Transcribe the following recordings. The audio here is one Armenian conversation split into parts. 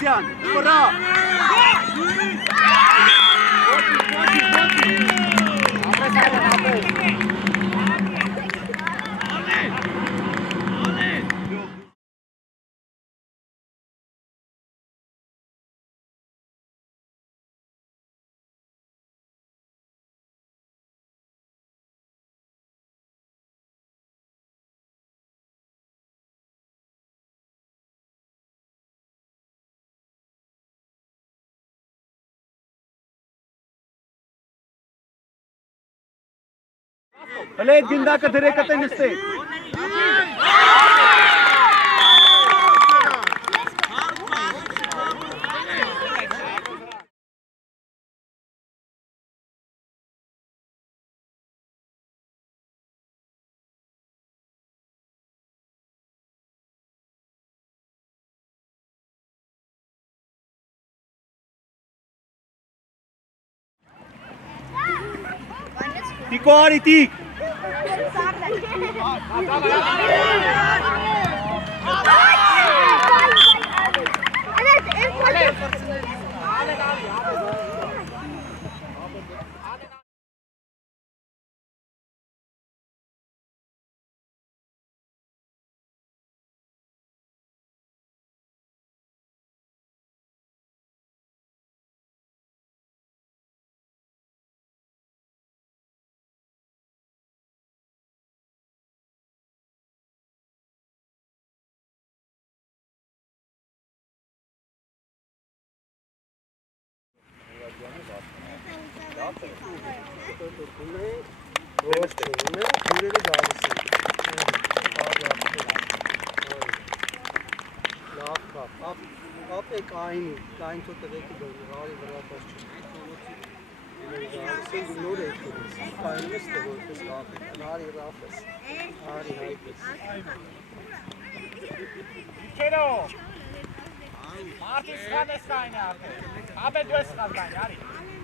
Սեբաստիան, վրա։ Հլետ գնդակը դրեկըտ է նստեք։ Տիկո արի տիկ։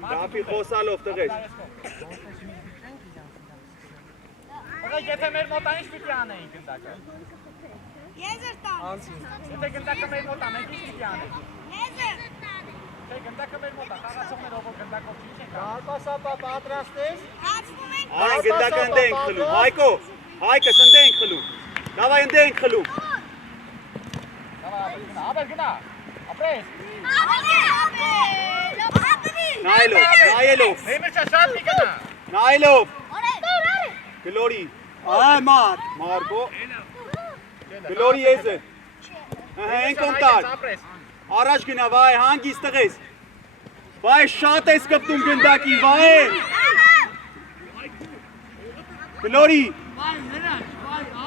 Դապի խոսալով տղես։ Եթե մեր մոտա ինչ պիտի անեին գնդակը։ Եզր տան։ Եթե գնդակը մեր մոտա, մենք ինչ պիտի անեին։ Եզր։ Թե գնդակը մեր մոտա, խաղացողներ ով գնդակով ինչ են կա։ Հակասապա պատրաստ ես։ Հացվում ենք։ Արեն գնդակը ընդ ենք խլում։ Հայկո, Հայկս ընդ ենք խլում։ Դավայ ընդ ենք խլում։ Ապեր գնա։ Ապրես։ Նայելով, նայելով։ Հեմերչա շատ մի գնա։ Նայելով։ Գլորի։ Այ մար, Մարգո։ Գլորի ես է։ Են կոնտար։ Առաջ գնա, վայ, հանգիստ տղես։ Վայ, շատ ես կպտում գնդակի, վայ։ Գլորի։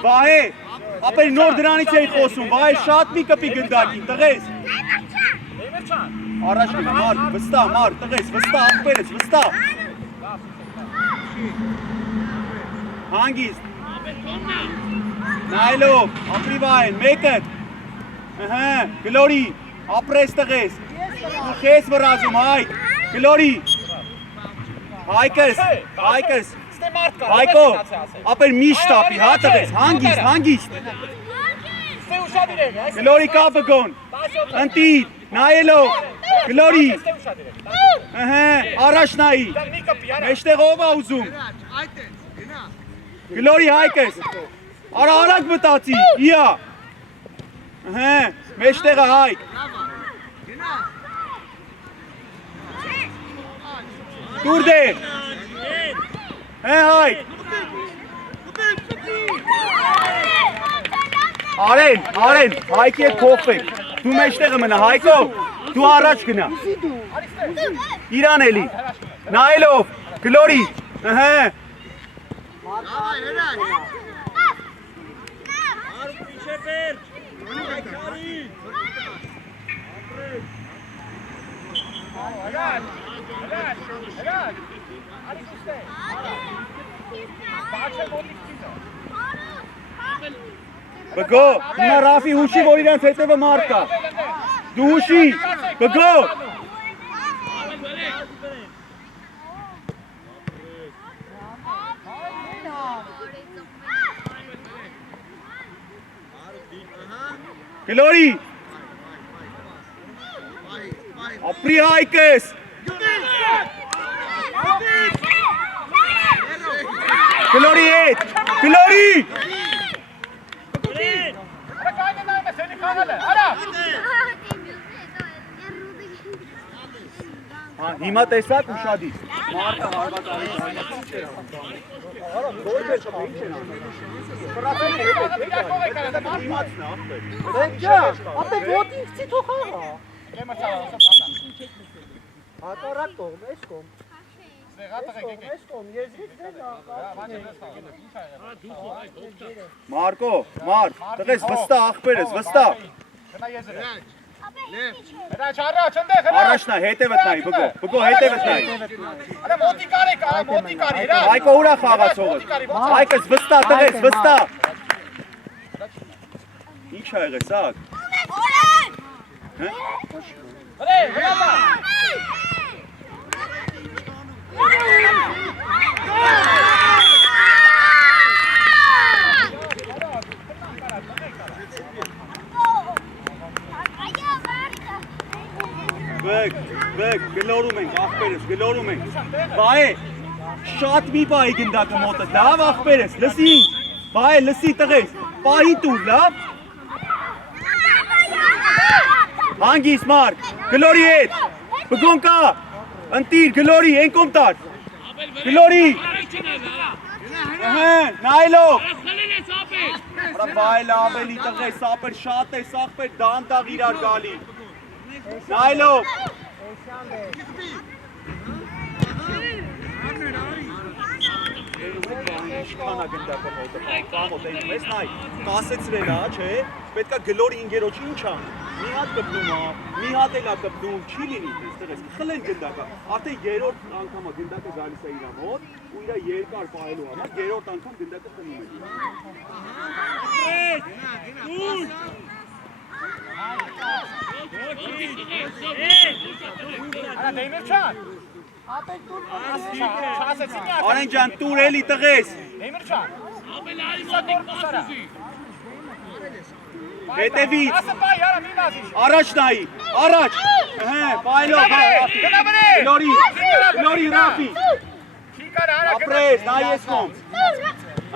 Վայ, ապեր նոր դրանից էի խոսում, վայ, շատ մի կպի գնդակի, տղես։ Առաջ գնա, մար, վստա, մար, տղես, վստա, աղբերես, վստա։ Հանգիստ։ Նայլով, ապրի վայն, մեկըտ։ Գլորի, ապրես տղես։ Դու խես վրազում, հայք, գլորի։ Հայկս, հայկս։ Հայկո, ապեր միշտ ապի, հա տղես, հանգիստ, հանգիստ։ Գլորի կապը գոն, ընտիր, նայելով, գլորի։ Առաջ նայի, մեջտեղ ով ա ուզում։ Գլորի հայկս, արա արագ մտացի, իա, մեջտեղը հայկ, տուր դեր, հայկ, Արեն, հայկի հետ փոխվեք, դու մեջտեղը մնա, հայկո, դու առաջ գնա, իրան էլի, նայելով, գլորի, Բգո, հիմա Ռաֆի հուշի, որ իրանց հետևը մարդ կա, դու հուշի, բգո, գլորի, ապրի Հայկես։ Գլորի հետ, գլորի։ Արա կայնը նայում ես, էլի խաղալ է, արա։ Հիմա տեսակ ուշադիր։ Մարտը հարված արի հայնացին չէր հանդանում։ Արա, գոլ էր չպա, ինչ են անում։ Ֆրատենի խաղը դիակով է կարել, դա Իմացն է, ախպեր։ Դե, ապե ոտինգցի թող խաղա։ Կեմը չաղը, ոսը բանա։ Հակառակ կողմ, այս կողմ։ Սեղա տղեկ եկեք։ Այս կողմ, եզրից դենա։ Մարկո, Մարկ, տղես վստահ ախպերես, վստահ։ Գնա եզրը։ Հրա չառաջ, ընդեղ, հրա։ Առաջնա, հետևդ նայի, բգո, հետևդ նայի։ Արա մոտի կարի կա, մոտի կարի, հրա։ Հայկո ուրա խաղացողը։ Հայկս վստահ, տղես, վստահ։ Ինչ ա եղես, ակ։ Հրե, հրա։ Բեկ, գլորում ենք, ախպերս, գլորում ենք։ Բայ, շատ մի բայ գնդակը մոտը, լավ ախպերս, լսի ինձ, բայ, լսի տղես, պահի տուր, լավ։ Հանգիս Մարկ, գլորի հետ, բգոն կա, ընտիր, գլորի, են կոմ տար, գլորի, նայլով, բայ լավ էլի տղես, սապեր շատ է, սախպեր դանդաղ իրար գալի, նայլով, Ինչքան է գնդակը մոտը, կամոտ էնում ես նայ, կասեցրել է, չէ, պետք է գլորի ինգերոջի ինչ ան, մի հատ կպնում է, մի հատ էլ է կպնում, չի լինի, տեստեղես, խլեն գնդակը, արդեն երորդ անգամը գնդակը գալիս է իրա մոտ, ու իրա երկար պահելու համար, երորդ անգամ գնդակը խնում է։ Արա դեյմիր չան։ Արեն ջան, տուր էլի տղես։ Դեյմիր չան։ Հետևից։ Ասը պայ, արա մի նազիշ։ Առաջ նայի, առաջ։ Պայլով, գլորի, ռապի։ Ապրես, նայ ես կոմ։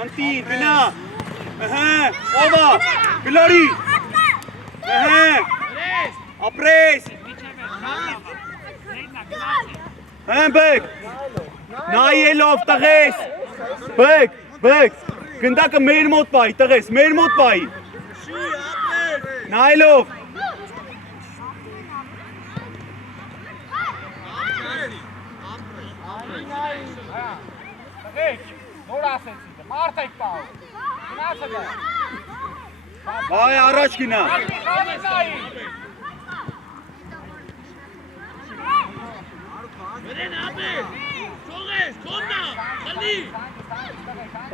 Ընտիր, գնա։ Ովա, գլորի։ Ապրես։ Բեկ, նայելով տղես, բեկ, գնդակը մեր մոտ պայի, տղես, մեր մոտ պայի, նայելով, Տղեկ, նոր ասեցիք, մարդ եք պահու, գնացը դա։ բայ առաջ գնա,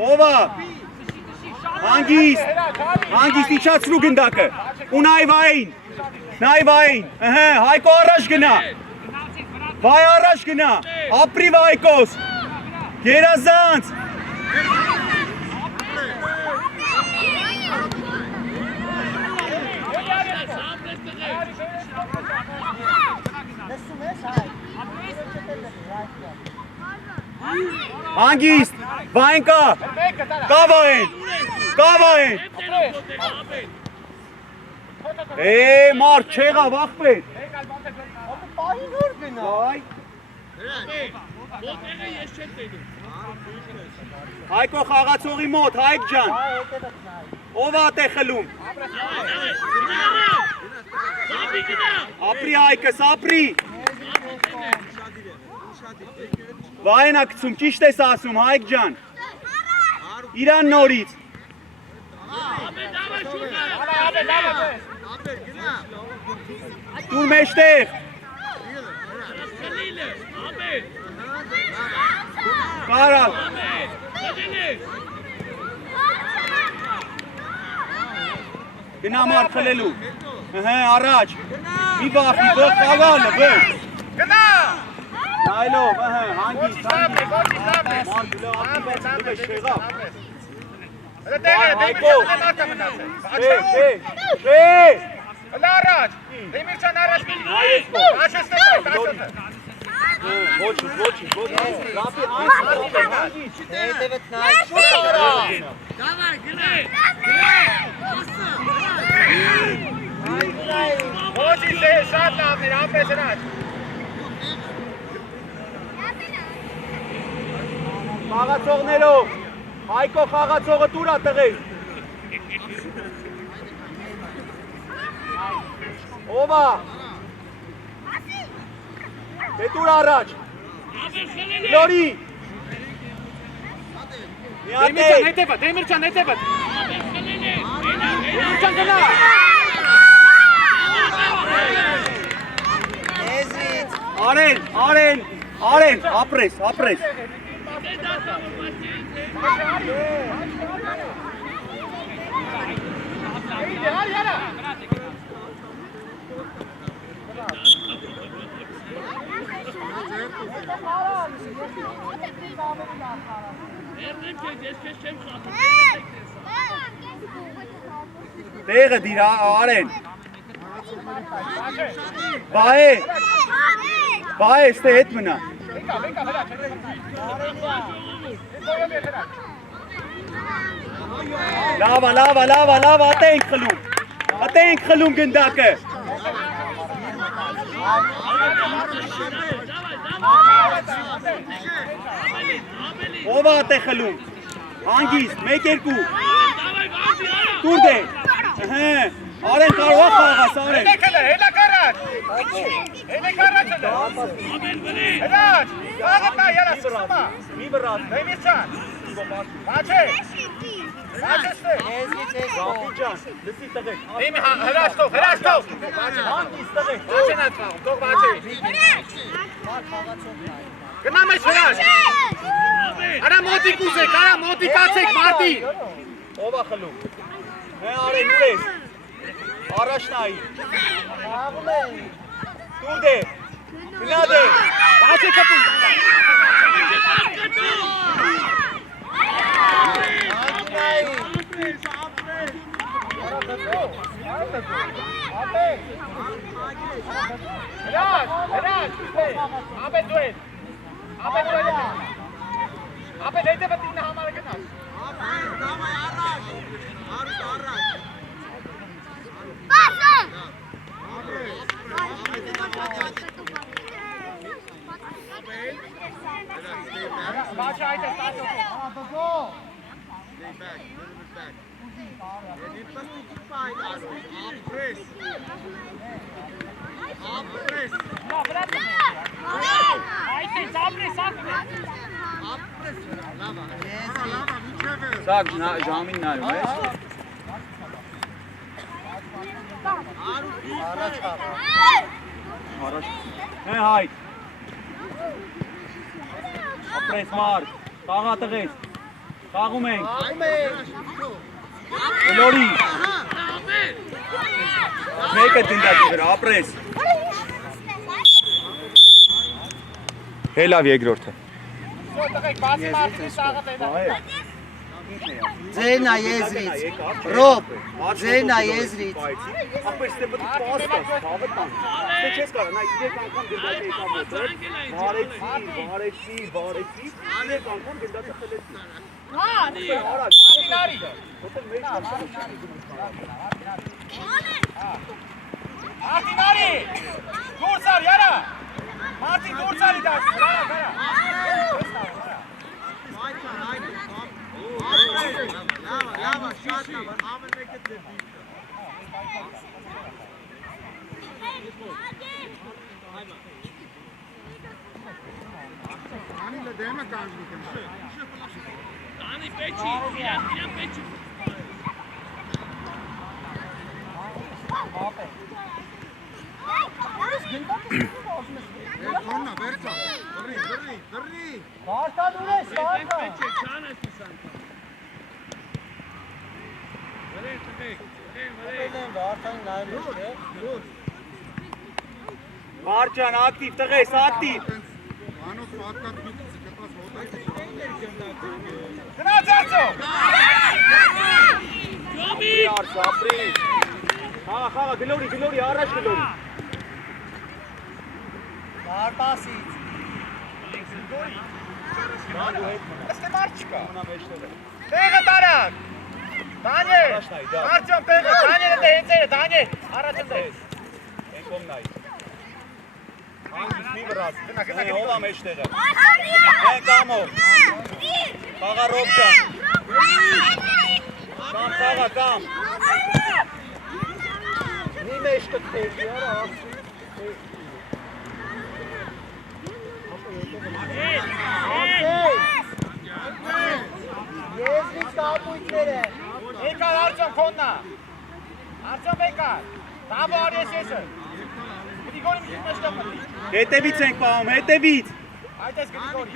ովա, հանգիստ իչացրու գնդակը, ու նայվային, Հայկո առաջ գնա, բայ առաջ գնա, ապրի Հայկոս, գերազանց, հանգիստ, վայն կա, կավային, մարդ չեղավ ախպեր, Պահի նոր գնա։ Հայկո խաղացողի մոտ, Հայկ ջան, ով ատ է խլում, ապրի Հայկս, ապրի, վայն ակցում, ճիշտ ես ասում, Հայկ ջան, իրան նորից, դուր մեջտեղ, կարալ, գնա մարդ խլելու, առաջ, մի բախի, բող խաղալը, բող, Գնա! նայլով, հանգիստ, մարդ գլը ատի բացի դուղես շեղավ, Դե, դե, դե, Հլա առաջ, Դեմիրճան առաջ մի Այս կողմ։ Աշը ստեպայ, աշը Ոչինչ, լապի Հետևդ նայ, շուտ արա։ Ոչի շատ լավներ, ամպես հրաչ Խաղացողներով, Հայկո խաղացողը տուրա տղեր Ովա Պետուր առաջ Լորի Դեմիրճան հետևը Դեմիրճան գնա Արեն, ապրես Տեղը դիր Արեն Բայ ստե հետ մնա Լավ, ատենք խլում գնդակը Ովա ատե խլում Հանգիստ, 1-2 Տուր դե Արեն կարող է խաղաս, Արեն Հելակ առաջ Հրաչ, խաղը նա ելա սկսումա Մի բրաս Դեմիրճան Մաչե ստե Ռապի ջան, լսի տղեք Հրաչ թող Հանգիստ տղեք Մաչեն այդ խաղում, թող մաչե Գնա մեզ հրաչ Արա մոտիկ ուզեք, արա մոտիկացեք մարդի Ովա խլում Արեն ուր ես Առաջ նայի Տուր դե Գնա դե Մաչե կպում Հրաչ Ապետ դուետ Ապետ հետևը տինը համարը գնաս Մաչը այդ է Սակ ժամին նայում ես Առաջ հայտ Ապրես մարդ Խաղա տղես Խաղում ենք Լորի Մեկը դնդակի վրա ապրես Հելավ երկրորդը բացի մարդինի սաղը տենա Ձենա եզրից, Ռոբ, ձենա եզրից Ապրես դե պետք պաստաս, հավտան Դե չես կարա, նա իրեք անգամ գնդակը եկա մոտը Վարեցի, իրեք անգամ գնդակը խլեցի Ատինարի Ատինարի Դուրսար, յարա Մարդին դուրսարի դաշ Լավա, շատ լավա, ամեն մեկը դեպի Անի լդեմը կանջնի կնշը Անի պեչի, իրան պեչի Կոննա, վերցա, դրի Վարտան ուր ես, վարտան Մարջան, ակտիվ, տղես, ակտիվ Գնա ձերցո Ապրի Խաղա, գլորի, առաջ գլորի։ Բարպասից։ Դան դու հետ մնա։ Ըստ մարդ չկա։ Մնա մեջտեղը։ Տեղը տարակ։ Դանիել։ Առաջ նայ, դա։ Արտյոմ տեղը, Դանիելը դե հենց է, Դանիել։ Առաջ դես։ Են կողմ նայ։ Հանգիստ մի վրաց։ Գնա։ Ո՞վ է մեջտեղը։ Են կամո։ Խաղա Ռոբջան։ Կամ խաղա, կամ։ Մի մեջ կթեքի, արա, ասի։ Եզրից կապույթները։ Եկար Արտյոմ քոննա։ Արտյոմ եկար։ Դավո արես եսը։ Գրիգորի մի մեջտեղ մտի։ Հետևից ենք պահում, հետևից։ Այդ ես Գրիգորի։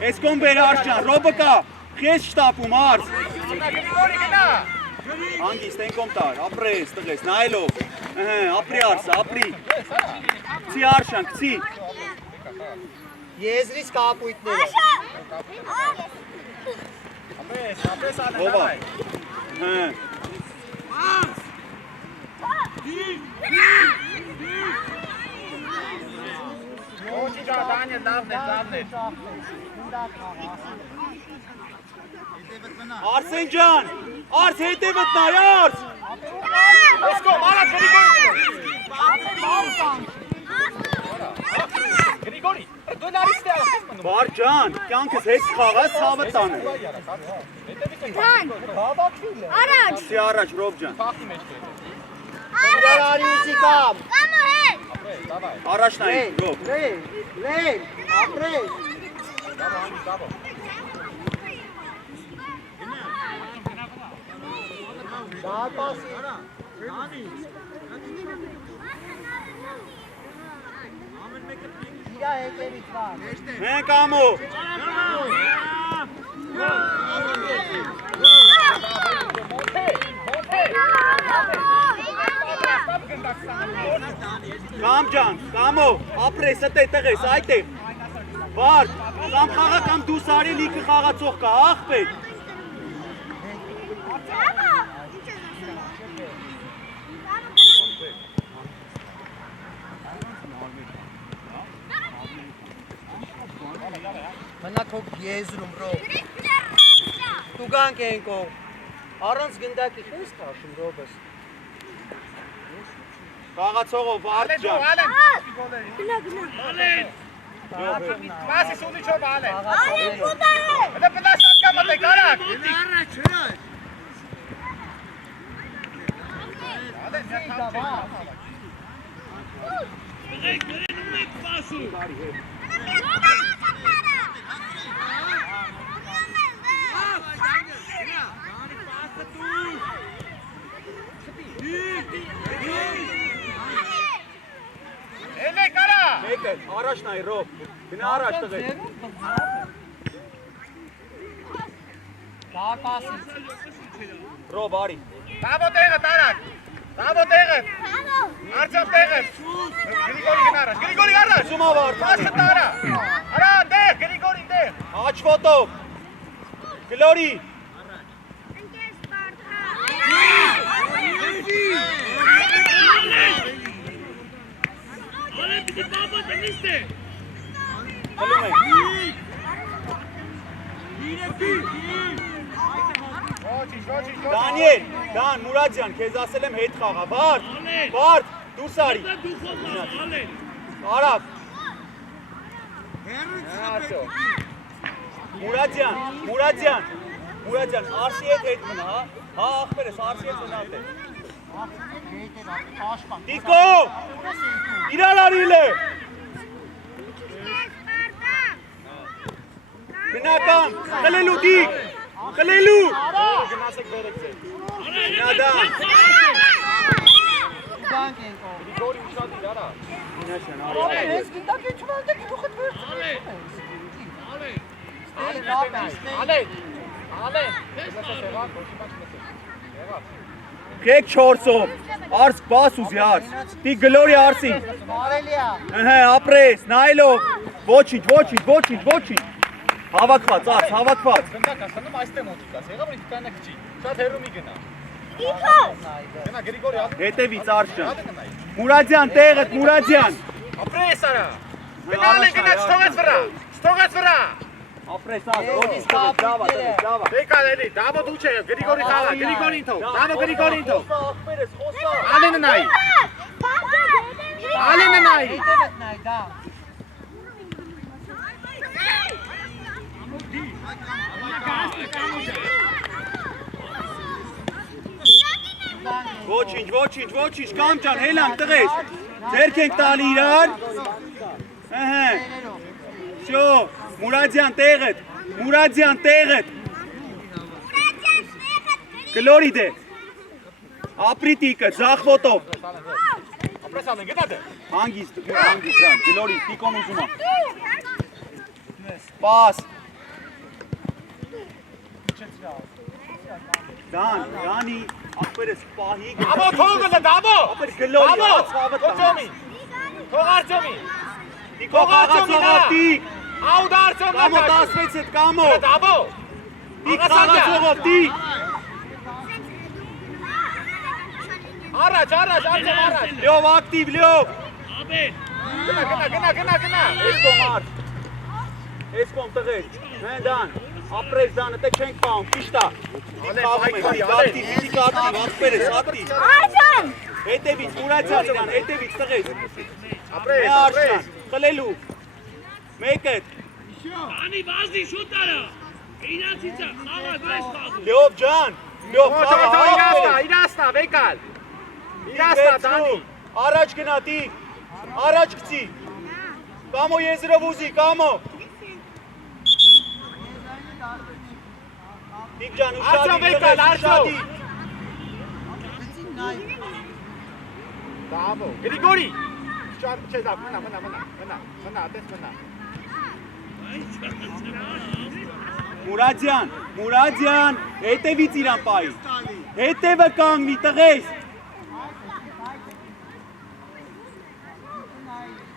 Ես կոմ բեր Արշան, Ռոբը կա։ Քեզ շտապում արս։ Գրիգորի գնա։ Հանգիստ են կոմ տար, ապրես, տղես, նայելով։ Ապրի արսը, ապրի։ Կցի Արշան, կցի։ Եզրից կապույթները։ Ապրես ալեն, Ո՞վ է։ դավայ։ Ոչի գա, Դանիել, լավն է։ Արսեն ջան, արս հետևդ նայ, արս։ Ոսկո, մարած Գրիգորի, դու լարիս թե ասես մնում։ Բար ջան, կյանքս հետ խաղաս ցավը տանը։ Կցի առաջ, Ռոբ ջան։ Արարիուսի կամ։ Առաջ նայ, Ռոբ։ Լեն, ապրես։ Դապասի։ Իրա հետևից վար։ Մենք ամո։ Կամ ջան, կամո, ապրես, ըտ է տղես, այդ է։ Վար, կամ խաղա, կամ դու սարի լիքը խաղացող կա, աղպետ։ Մնացող եզրում ռոբ։ Տուգանք ենք ով։ Առանց գնդակի խես կաշում ռոբս։ Խաղացողով, վար ջան։ Մասի սուլիչով ալեն։ Հդե պտաշ ատկա մտեք, արակ։ Ալեն, մի կավա։ Էլե կարա։ Մեկը, առաջ նայ, Ռոբ։ Գնա առաջ տղես։ Ռոբ, արի։ Տավո տեղը, տարակ։ Տավո տեղը։ Արտյոմ տեղը։ Գրիգորի գնա առաջ, Գրիգորի առաջ։ Զումա վար, Մասը տարա։ Արա, դեղ, Գրիգորին դեղ։ աչ ֆոտով։ Գլորի։ Խլում ենք։ Դանիել, Դան, Մուրադյան, քեզ ասել եմ հետ խաղա, վարդ, դուրս արի։ Արավ։ Մուրադյան, արսի հետ մնա, հա աղբերս, արսի հետ մնատ է։ Տիկո, իրար արիլ է։ Գնական, խլելու դիկ, խլելու։ Գնասեք բերեք ձեր։ Գնադան։ Տուգանք ենք ով։ Գրիգորի ուշاد իր արա։ Գնաշան, արի։ Ես գնդակ ինչ վանդեք դու խտ Կեք չորսով, արս բաս ուզի արս, տի գլորի արսին, ապրես, նայլով, ոչինչ, հավակված, արս, հավակված։ Գնդակ ասանում այստեղ մոտիկ աս, եղավ ինք կանա քչի, շատ հերու մի գնա։ Գնա Գրիգորի ալի։ Հետևից Արշան։ Մուրադյան, տեղդ Մուրադյան։ Ապրես արա։ Գնալեն գնաց ստողեց վրա։ Ստողեց վրա։ Ապրես ա, գոնից տվեց, լավա, լավա։ Բեկալ էլի, դամո դու չէ, Գրիգորի խաղա, Գրիգորին թող, դամո Գրիգորին թող։ Ախպերս, խոսա։ Ալենը նայի։ Ալենը նայի։ Ոչինչ, կամ ջան, հելանք տղես։ Ձերք ենք տալի իրար։ Ահա։ Շո, Մուրադյան տեղդ։ Գլորի դե։ Ապրի տիկը, ձախ ոտով։ Ապրես ալեն, գնա դե։ Հանգիստ, գլորի, տիկոն ուզում ա։ Պաս։ Դանի, ախպերս պահի։ Դամո թողը դե, դամո։ Ապեր գլորի, Արձոմի։ Թող Արձոմի։ Տիկող աղացողով տիկ։ Աուդ Արձոմ Կամո 16 հետ, կամո։ Դամո։ Տիկ աղացողով տիկ։ Առաջ, Արձոմ։ Լյով, ակտիվ, լյով։ Գնա։ Ես կոմ տղեր, դան, ապրես դանը, տեք չենք պահում, կիշտա։ Ակտիվ, ախպերս, ակտիվ։ Հետևից, Մուրադյան իրան, հետևից տղես։ Ապրես։ Խլելու, մեկըտ։ Անի բազդի շուտարը, ինացիցը, խաղա դրես խաղում։ Լյով ջան, լյով Իրաստա, Բեկալ։ Իրաստա, Դանի։ Առաջ գնա տիկ, առաջ գցի։ Կամո եզրով ուզի, կամո։ Տիկ ջան, ուշադի։ Դամո, Գրիգորի։ Չէ, դա, մնա, այդպես մնա։ Մուրադյան, հետևից իրան պայի։ Հետևը կանգնի, տղես։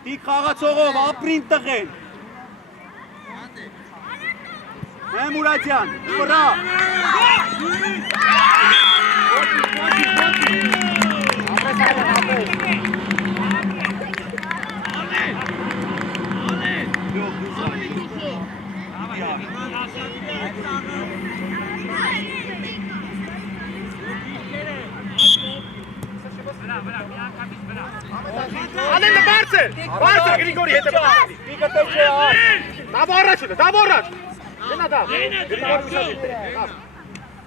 Տիկ խաղացողով, ապրին տղեն։ Մուրադյան, վրա։ Ալենը բարձր Գրիգորի հետը բարձր։ Տիկը տեղ չէ ար։ Դամո առաջ։ Գնա դա։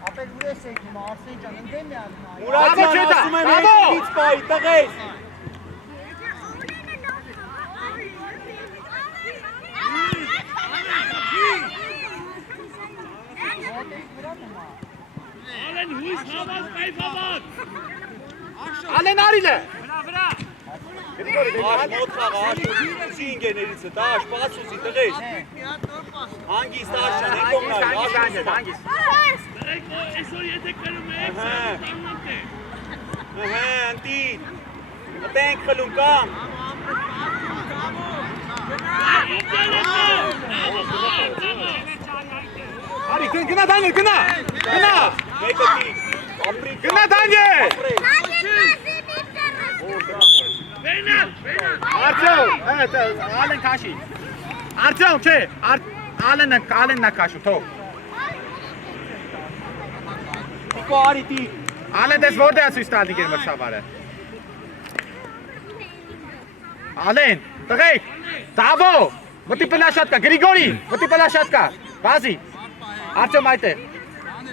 Ապել ուրես եք հիմա Արսեն ջան, ընդեմ է ալնա։ Մուրադյան ասում եմ հետևից պայի, տղես։ Ալեն հույս խավալ, կայֆավալ։ Ալեն արիլը։ Աշ մոտ խաղա, աշ ուզի ինգեներից է, աշ պաս ուզի տղես։ Հանգիստ աշան, եկոմ նայ, աշ ուզում ա։ Դրեկո, այսօր եթե կրում եք, սարդանանք է։ Ընտին, ատենք խլում կամ։ Արի, գնա Դանիել, գնա։ Մեկը տիկ, ապրի կամ։ Գնա Դանիել։ Բենատ։ Արձոմ, Ալեն քաշի։ Արձոմ, չէ, Ալենն է քաշում, թող։ Տիկո արի տիկ։ Ալեն դες որտե է ցույց տալի գեր մրցավարը։ Ալեն, տղեկ, Դավո, մտի պլաշատկա, Գրիգորի, մտի պլաշատկա, բազի, Արձոմ այդ է։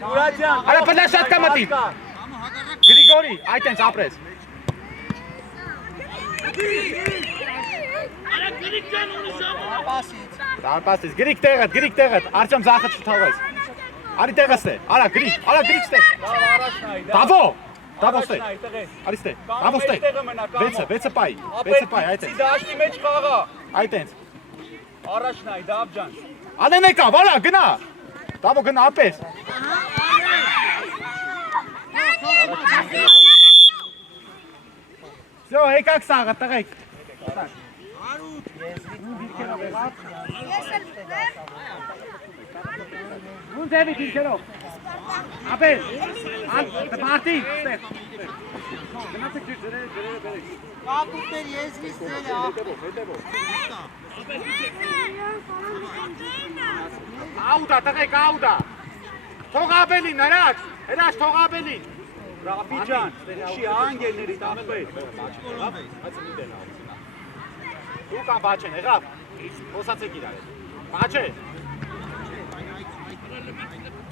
Մուրադյան, Արա պլաշատկա մտի։ Գրիգորի, այդ ենք ապրես։ Արա գրիկ ջան ունի ժամը։ Դարպասից, Գրիկ տեղդ, Արձոմ զախը չթողես։ Արի տեղս է, արա Գրիկ ստե։ Դավո ստե։ Արի ստե, Դավո ստե։ Վեցը պայ, այդ է։ Դաշտի մեջ խաղա։ Այդ ենք։ Առաջն այ, Դավ ջան։ Ալեն եկա, վարա, գնա։ Դավո գնա ապես։ Всё, եկակ սաղը, տղեկ։ Ուն ձևի դիրքերով։ Ապել, Մարտին, ստեղ։ Գնացեք ջրերը բերեք։ Կապուտներ եզրից դել է։ Հետևով։ Աուտա, տղեկ, աուտա։ Թող Ապելին, հրաչ, թող Ապելին։ Ռաֆի ջան, շի անգելների տապել։ Դու կան բաչեն, եղավ, խոսացեք իրար հետ, բաչեն։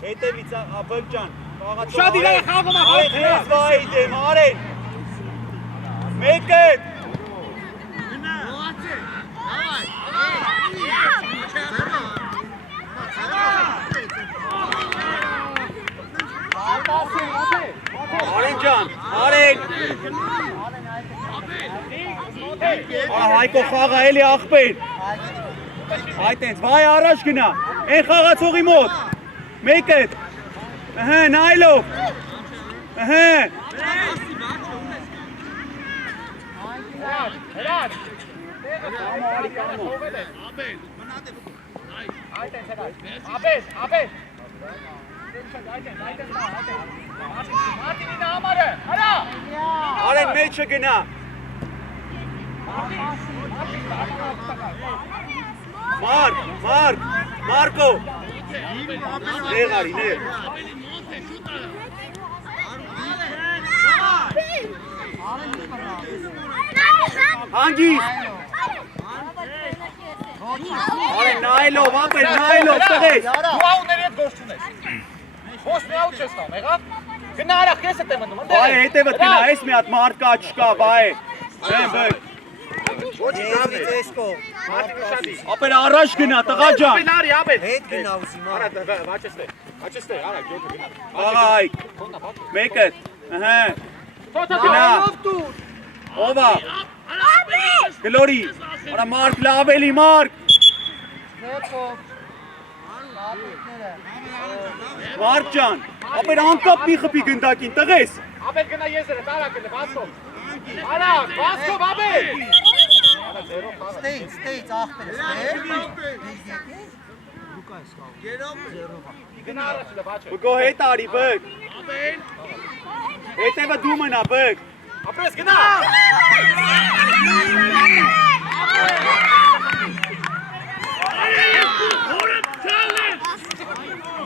Հետևից Ապել ջան, Շատ իրար է խաղում է, Արեն ես վայի դեմ, Արեն։ Մեկը։ Արեն ջան, Արեն։ Հայկո խաղը էլի աղբեր։ Այդ ենց, վայ առաջ գնա, են խաղացողի մոտ։ Մեկը, նայլով, Հրաչ, Ապել, Մարտինին համարը, հրա։ Արեն մեջը գնա։ Մարկո։ Նեղ արի, նեղ։ Հանգիս։ Արեն նայլով, ապել նայլով, տղես։ Դու աուների հետ գործ չունես։ Ոչ մի աուտ չես տամ, եղավ։ Գնա արա, քեզ հետ եմ մնում։ Բայ հետևդ գնա, ես մի հատ մարդ կա չկա, բայ։ Բեք։ Եզրից ես կող։ Ապել առաջ գնա, տղա ջան։ Ապել արի, ապել։ Հետ գնա ուզիմ, Արա, բաչեստե, արա, գյոտը գնա։ Աղայք, մեկըտ, գնա, ովա, գլորի, արա մարդ լավ էլի մարդ, Հետ կող։ Կապուտները։ մարդ ջան, ապել անկապ մի խպի գնդակին, տղես, Ապել գնա եզրը, արա գնա, բասկով։ Արա, բասկով, ապել։ Ստեյց, աղբերը, Գնա արա չլը, բաչե։ բգո հետ արի, բգ, հետևը դու մնա, բգ, Ապրես, գնա։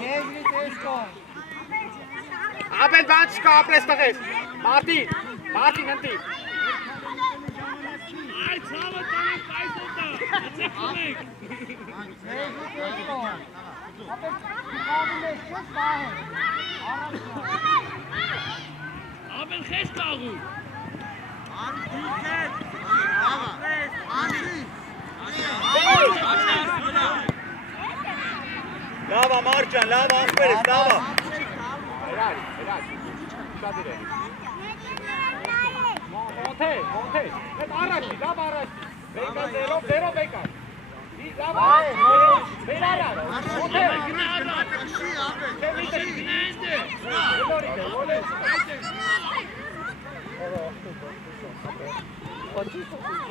Եզրից ես կող։ Ապել բան չկա, ապրես տղես։ Մարտին ընտի։ Այդ ցավը տանեք պայսոտա, ացեք խմեք։ Եզրից ես կող։ Ապել կաղում ես չես կաղում։ Ապել խես կաղու։ լավա մարդ ջան, լավ աղբերես, լավա, Հրաչ, շատ իրեն։ Մոնթե, հետ առաջի, լավ առաջի։ Բեկա, ձերով բեկա։ Լավ առաջի, բեր առաջ, մոնթե։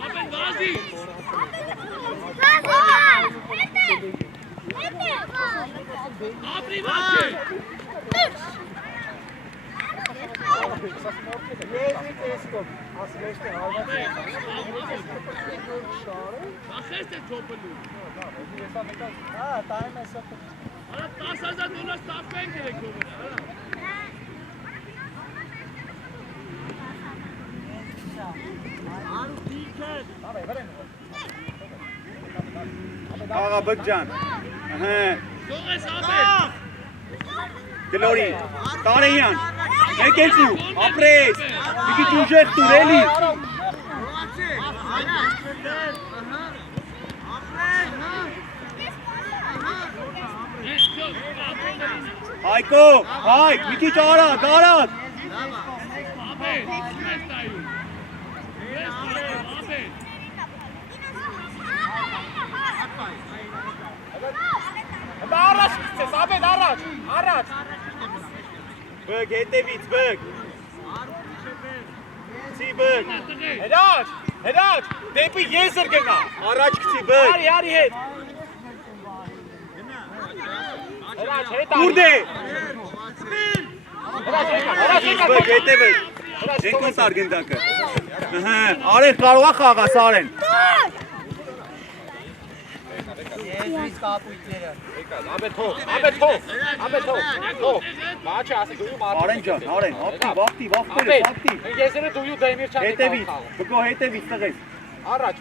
Ապել վազի։ Ապրի վազի։ Եզրից ես կող։ Ասվեշտ է, Ախես է չոպելու։ տայմ ես ապել։ Արա 10,000 դոլար ստարվենք երեք ովեր, արա։ աղա բգ ջան, Դող ես ապել։ գլորի, տարեյան, եկեցու, ապրես, մի քիչ ուժեղ տուր էլի, Հայկո, հայկ, մի քիչ արագ, արագ, Ապել, ես տայու։ Ապել։ Դա առաջ գցես, ապել առաջ։ բգ, հետևից, բգ, ծի բգ, Հրաչ, դեպի եզր գնա։ առաջ կցի բգ, Արի հետ։ Հրաչ, հետ ուրդ է, Գետևը։ Եկո սարգնդակը։ Արեն կարողա խաղաս Արեն։ Եզրից կապույտները։ Արեն ջան, Արեն, վախտի, Եզրը դույու Դեմիր չանի հետևից, բգո հետևից տղես։ Առաջ,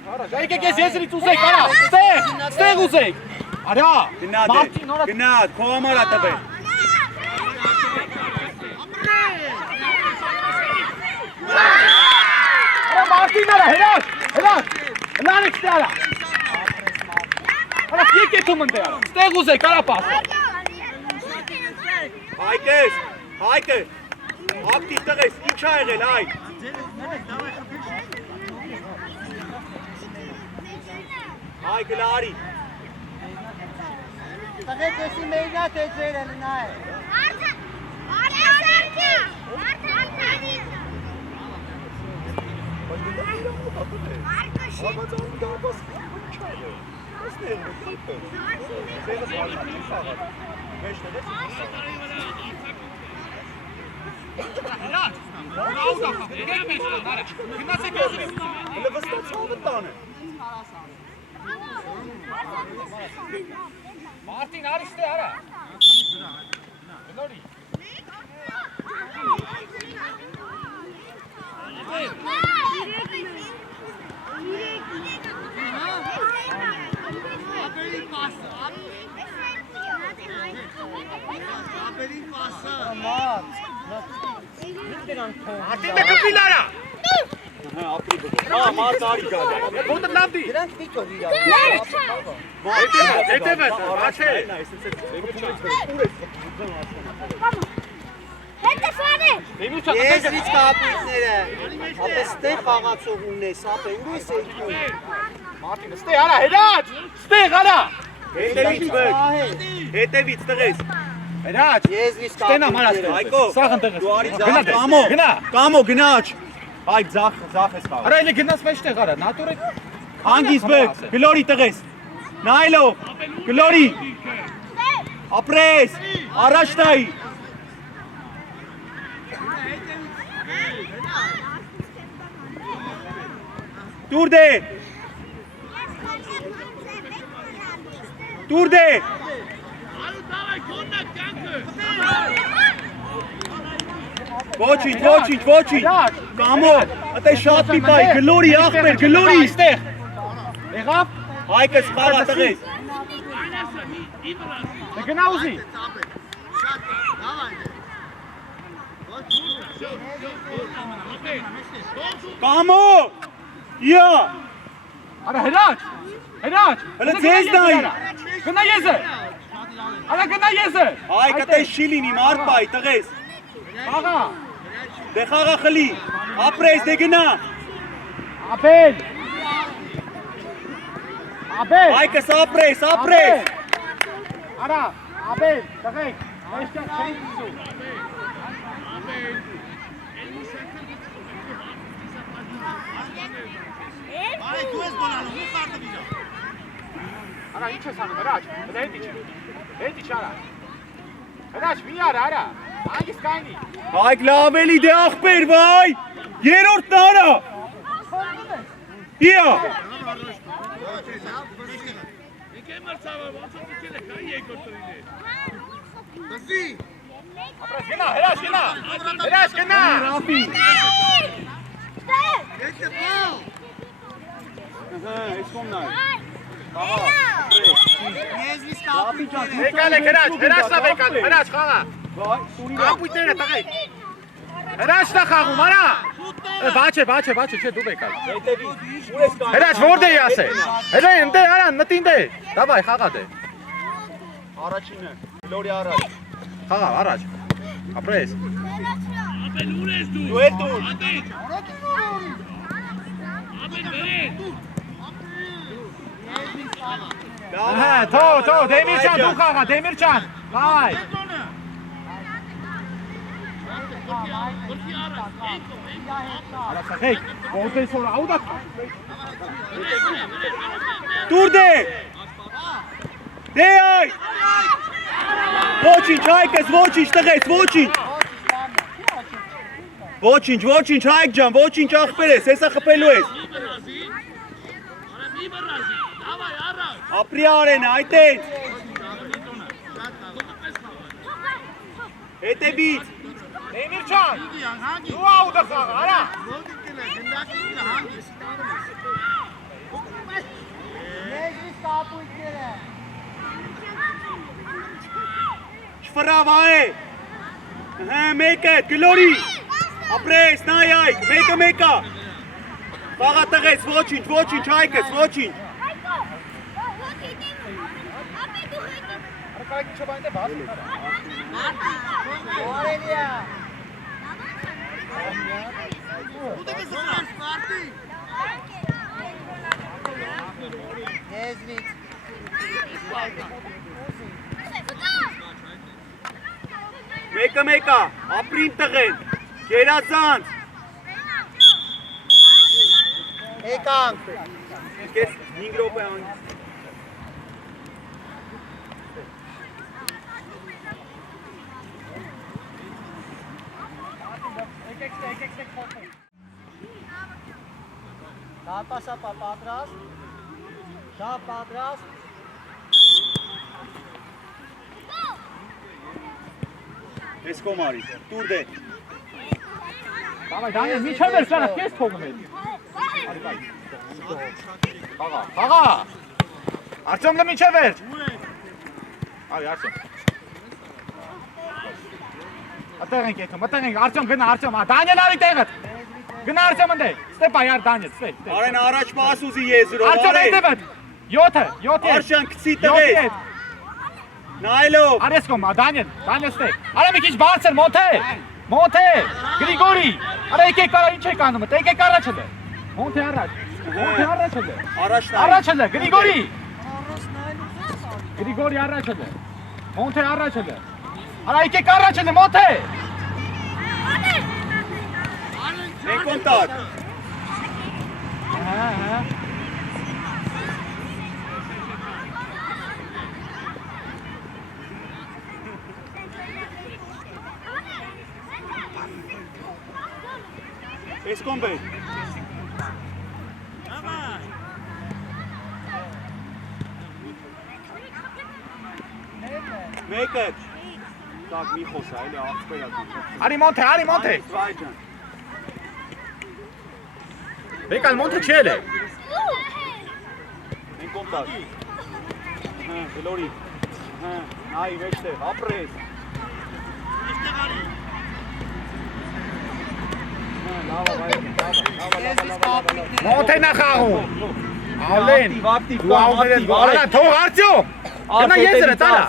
եկեք ես եզրից ուզեք, արա, ստեղ ուզեք։ Արա, Գնադ, քո համար է տվել։ Արա Մարտին արա, հրաշ, հնանեք ստե արա։ Արա եկեք ում ընտե արա, ստեղ ուզեք, արա պասը։ Հայկը, ակտիվ տղես, ինչ ա եղել, այ։ Հայ գլարի։ Տղեկ եսի մերնա թե ձեր են նա է։ Մարտին արի ստե արա։ Գնորի։ Մարտին դե կպիլ արա։ Մարտարի գալի։ Ոտը լավ դի։ Դրանք դիքով իրար։ Հետևը, աչե։ Եզրից կապույտները։ Ապե ստեղ խաղացող ունես, ապե ու ես երկու։ Մարտին ստե արա, հրաչ, ստեղ արա։ Հետևից տղես։ Հրաչ, Եզրից ստենա կապույտները։ մարած։ Հայկո, Սաղ ընտեղես։ դու արի Գնա, ձախ, կամո գնաչ։ Հայկ ձախ ես խաղ։ Արա էլի գնաց մեջտեղ արա, նատուրը Հանգիս բեք, գլորի տղես։ Նայլով, գլորի։ Ապրես, առաջ տայի։ Տուրդե։ Տուրդե։ Ոչինչ, կամո, ատե շատ մի բայ, գլորի աղբեր, գլորի։ այստեղ։ Եղավ։ Հայկս խաղա տղես։ Դե գնա ուզի։ Կամո, յա։ Արա հրաչ։ Հələ ձեզ նայ։ Գնա եզը։ Արա գնա եզը։ Հայկ ատե չի լինի, մարդ բայ, տղես։ Աղա։ Դե խաղա խլի, ապրես, դե գնա։ Ապել։ Հայկս ապրես։ Արա, ապել, տղեք, մեջտեղ չէի դիզու։ Արա, ինչ ես անում, հրաչ, հետ իչ արա։ Հրաչ, մի արա, անգիս կայնի։ Հայկ լավ էլի դե աղբեր, վայ, երորդն արա։ Յա։ Ապրես գնա, հրաչ գնա։ Ռաֆի։ Այս կոմ նայ։ Եզրից կապույտները։ Եկալ է հրաչն ավ եկալ, հրաչ խաղա։ Կապույտները տղեք։ Հրաչն ա խաղում, արա։ Բաչե, չէ դու եկալ։ Հրաչ որդ էի ասե։ Հելե ընտե, արա, նտին դե։ Դավայ, խաղա դե։ Առաջինը, գլորի առաջ։ Խաղա, առաջ։ Ապրես։ Դու էլ դու։ Թո, Դեմիրճան, դու խաղա, Դեմիրճան, վայ։ Արա սախեք, ոնտես որ աուդա։ Տուրդե։ Դե այ։ Ոչինչ, Հայկս, ոչինչ տղես, ոչինչ։ Ոչինչ, ոչինչ, Հայկ ջան, ոչինչ ախպեր ես, հեսա խփելու ես։ Ապրի Արենը, այդտենց։ Հետևից։ Էմիր ջան, դու աուտը խաղա, արա։ Մեջլիս կապույտները։ Չվրավ այ։ Մեկը, գլորի։ Ապրես, նայ Հայկ, մեկը։ Խաղա տղես, ոչինչ, ոչինչ, Հայկս, ոչինչ։ Արկայքի չբայնդ է բաս։ Արելիա։ Եզնից։ Մեկը, ապրին տղեն, գերազանց։ Եկանք։ Կես 5 րոպե այն։ Եկեք խոթել։ Շապա պատրաստ։ Շապ պատրաստ։ Ես կոմարի, տուր դե։ Давай, Daniel, միջև էր սրանք կես փողում է։ Խաղա։ Արտյոմ լը միջև էր։ Արի Արտյոմ։ Ատեղ ենք եթում, Արտյոմ գնա, Դանիել արի տեղդ։ Գնա Արտյոմ ընդե, ստեպ այար Դանիել, ստեպ։ Արեն առաջ պաս ուզի եզրով, Արտյոմ հետևդ, 7 Արշան կցի տվես, նայլով։ Արես կոմ, Դանիել ստեպ, արա մի քիչ բարձր, Մոնթե, Գրիգորի, արա եկեք կարա ինչ եք անում, եկեք առաջ հլը, Մոնթե առաջ հլը, առաջ հլը, Գրիգորի առաջ հլը, Մոնթե առաջ հլը, արա եկեք առաջ հլը, Մոնթե, Են կոնտակ։ Ես կոմբ է։ Մեկը։ Տակ մի խոսա, էլի աղցպերա դու։ Արի Մոնթե, Բեկալ Մոնթե չել է։ Են կոնտակ։ Գլորի։ Նայ մեջտեղ, ապրես։ Մոնթեն է խաղում։ Ալեն, դու աղուներդ վարը, թող Արտյոմ, գնա եզրը տալա։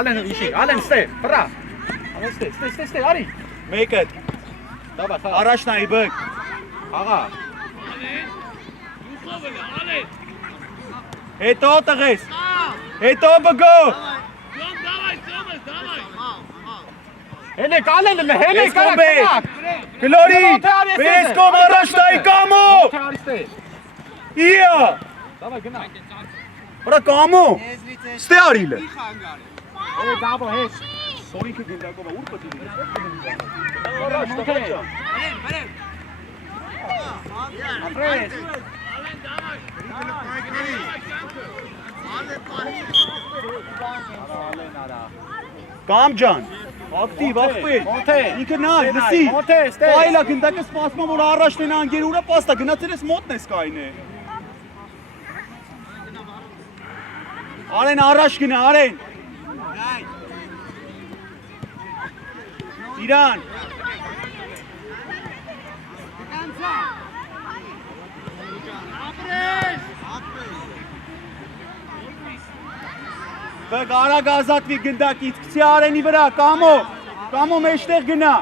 Ալեն իշի, Ալեն ստե, վրա։ Ալեն ստե, արի։ Մեկը։ Առաջ նայի բգ։ Աղա։ Հետո տղես։ Հետո բգո։ Հելեք, Ալեն լը, հելեք, Գլորի, բերես կոմ առաջ տայի կամո։ Իա։ Դավայ գնա։ Վրա կամո։ Ստե արիլը։ Դավո, հես։ Սորինքը գնդակով ուր պտի դի։ Ապրես։ Կամ ջան, ակտիվ, ախպեր, ինքը նայ, լսի, այլա գնդակը սպասմա, որ առաջ նենա անգեր ուրա պաստա, գնացել ես մոտն ես կայն է։ Արեն առաջ գնա, Արեն։ Իրան։ Բգ արագ ազատվի գնդակից, կցի Արենի վրա, կամո մեջտեղ գնա։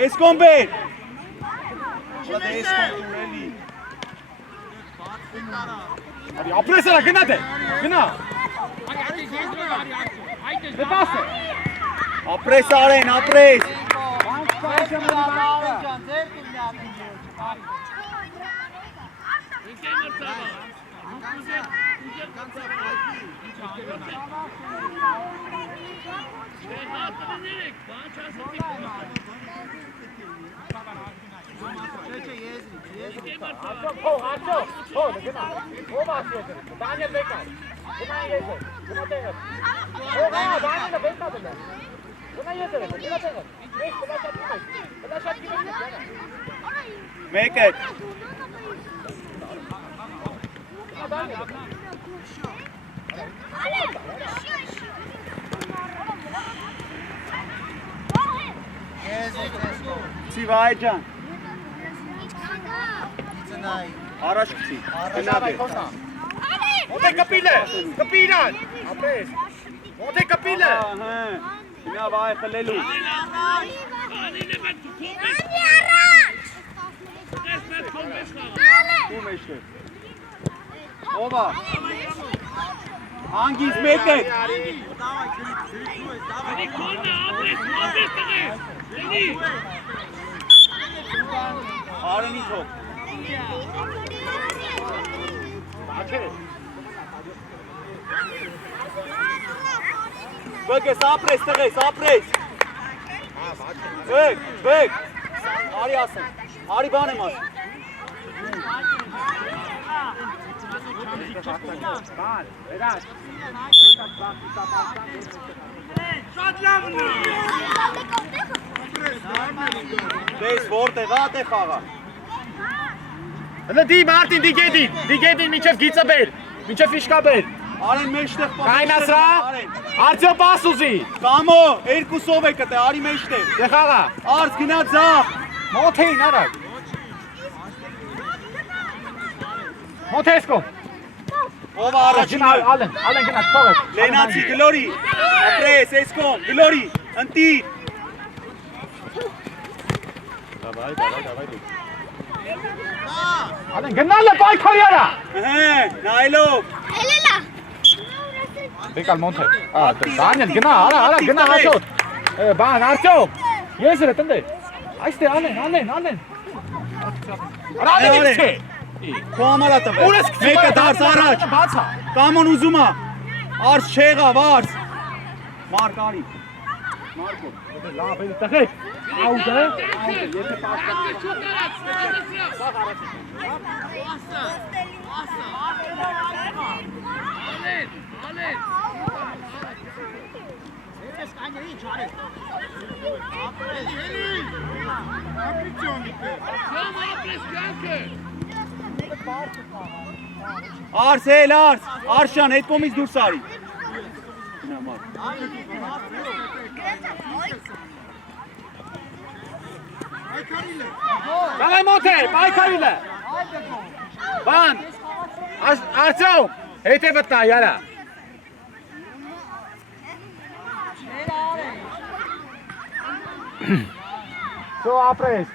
Ես կոմբեր։ Ապրես էրա, գնա դե, գնա։ Դեպաս է։ Ապրես Արեն, ապրես։ Make it. Սիվայջան Առաջ գցի Մոթե կպիլը, կպիրան, ապրես, մոթե կպիլը Նա վայ խլելու Ու մեջտեղ Ովա Անգից մեկ է Արենի թող Բեկ ես ապրես տղես, ապրես Բեկ Արի ասեմ, արի բան եմ ասում Դես որտեղ ատ է խաղա Դի Մարտին, դի մինչև գիծը բեր, մինչև ֆիշկա բեր Արեն մեջտեղ Կայնասրա, արդյոք պաս ուզի Կամո, երկուսով է կտե, արի մեջտեղ Դե խաղա Արց գնա ձախ Մոթեին արագ Մոթեսկո Ով առաջինը Ալեն գնա, թողեք Լենացի, գլորի Ապրես, էսկոմ, գլորի, ընտիր Ալեն գնալը պայքարի արա Նայլով Բեկալ մոնթե Դանյել գնա, արա գնա հաշոտ Բան, արդյոք Ես էր է տնդ է Այստեղ անեն Արա անեն իմ չէ Քո համարա տվե Մեկը դարս առաջ Կամոն ուզում է Արս չեղավ, արս Մարկ արի Մարկո Լավ էլի տղեք Աուտ է Եթե Արս էլ արս Արշան հետ կոմից դուրս արի Գալայ մոթե, պայքարիլ է Բան Արդյոք Հետ է վտնա յարա Շո ապրես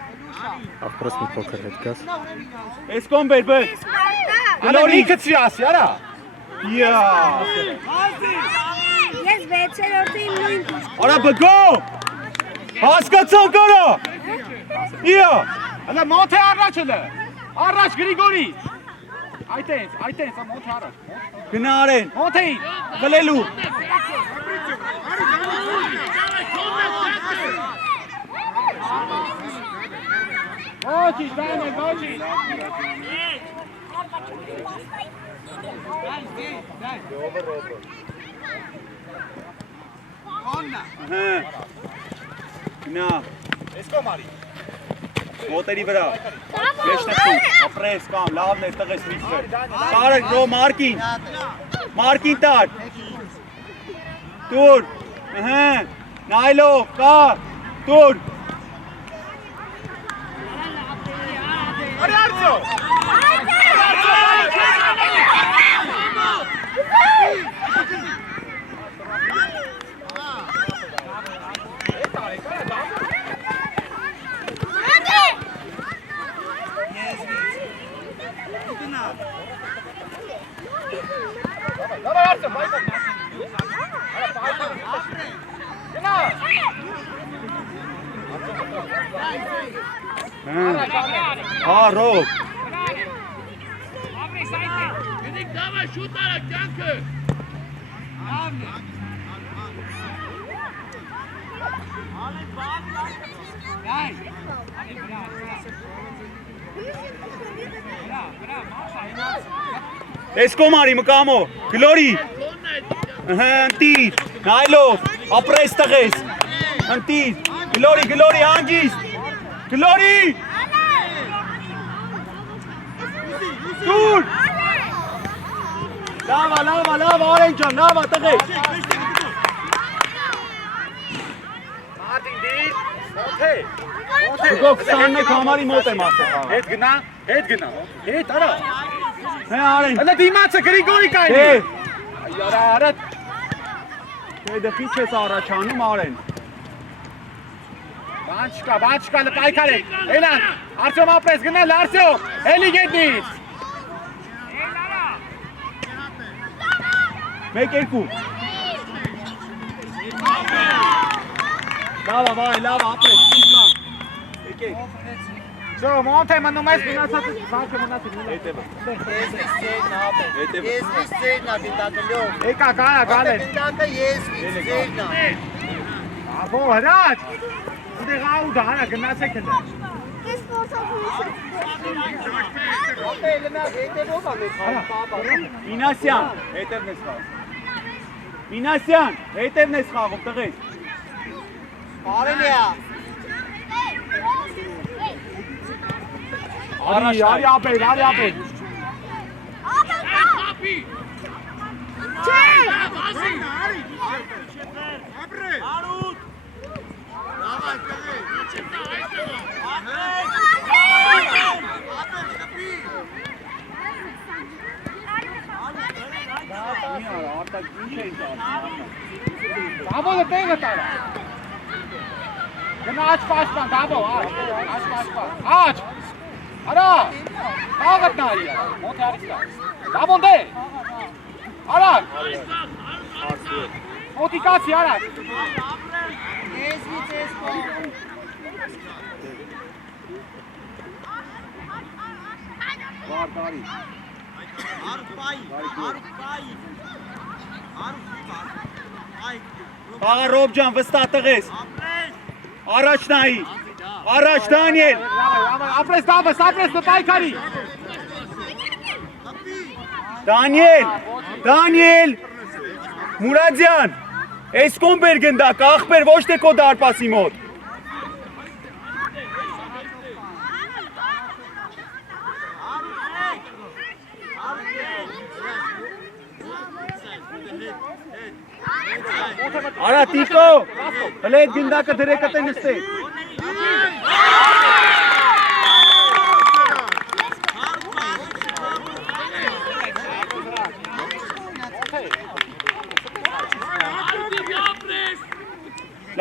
Ապրես մի փոքր հետ գաս Էսկոմ բեր բեր Ալեն ինքը չի ասի արա Ես վեցերորդի իմ նույն կուշ Արա բգո Հասկացան կարա Ալա մոթե առաջ էլ է Առաջ գրիգորի Այտենց մոթե առաջ Գնա արեն Մոթեին Գլելու Ոչինչ, Դանիել, ոչինչ Գնա Էսկոմ արի Մոտերի վրա Մեջտեղում ապրես կամ լավն է տղես միտքը Տարեք դո Մարկին տար Տուր Նայլով կա Տուր Արի արդյո Հա ռոք Դավայ շուտ արա կյանքը։ Escomari, Mukamo, Glory. Antir, Nailo, Apres Tages. Antir, Glory, Angis. Glory. Dur. Lava, Orange, Lava, Tages. Martin Dean, okay. Գոք 21 համարի մոտ եմ ասել։ Հետ գնա, արա։ Հե արեն։ Հələ դիմացը Գրիգորի կայնի։ Հե։ Յարա, արա։ Դե դխի չես առաջանում արեն։ Բան չկա, լպայքար է։ Էլան, Արտյոմ ապրես գնալ, Արտյոմ, էլի գետնից։ 1-2 Լավ, ապրես, իսման։ Եկեք։ Շո, մոնտ է մնում ես մնացած, բանքը մնացած։ Հետևը։ Եզվից ծերնա դիտակլյով։ Եկա, գալեն։ Դիտակը եզվից ծերնա։ Աբո, հրաչ։ Ուդեղ աուդա, հանա, գնացեք հլը։ Ես փորձակույս Ապե էլմյակ հետևով ա մեզ խաղ։ Մինասյան, հետևն ես խաղում։ Մինասյան, հետևն ես խաղում, տղես։ Արենիա։ Արի ապել։ Կապի։ Չէ։ Բասի։ Դաբոը տեղը տարա։ Գնա աչ պաշտպան, դաբո, աչ պաշտպան, աչ, արա, աղըտ նարի, մոտ հարից կա, դաբոն դե, արակ, մոտիկացի, արակ, Եզվից էսկո։ Վարդարի։ Աղա Ռոբջան, վստահ տղես։ Առաջ նայի։ Առաջ Դանիել։ ապրես նպայքարի, Դանիել, Մուրադյան, Էսկոմբեր գնդակ, աղբեր ոչ թե քո դարպասի մոտ։ Արա Տիկո, հլե այդ գնդակը դրեկը տե նստեք։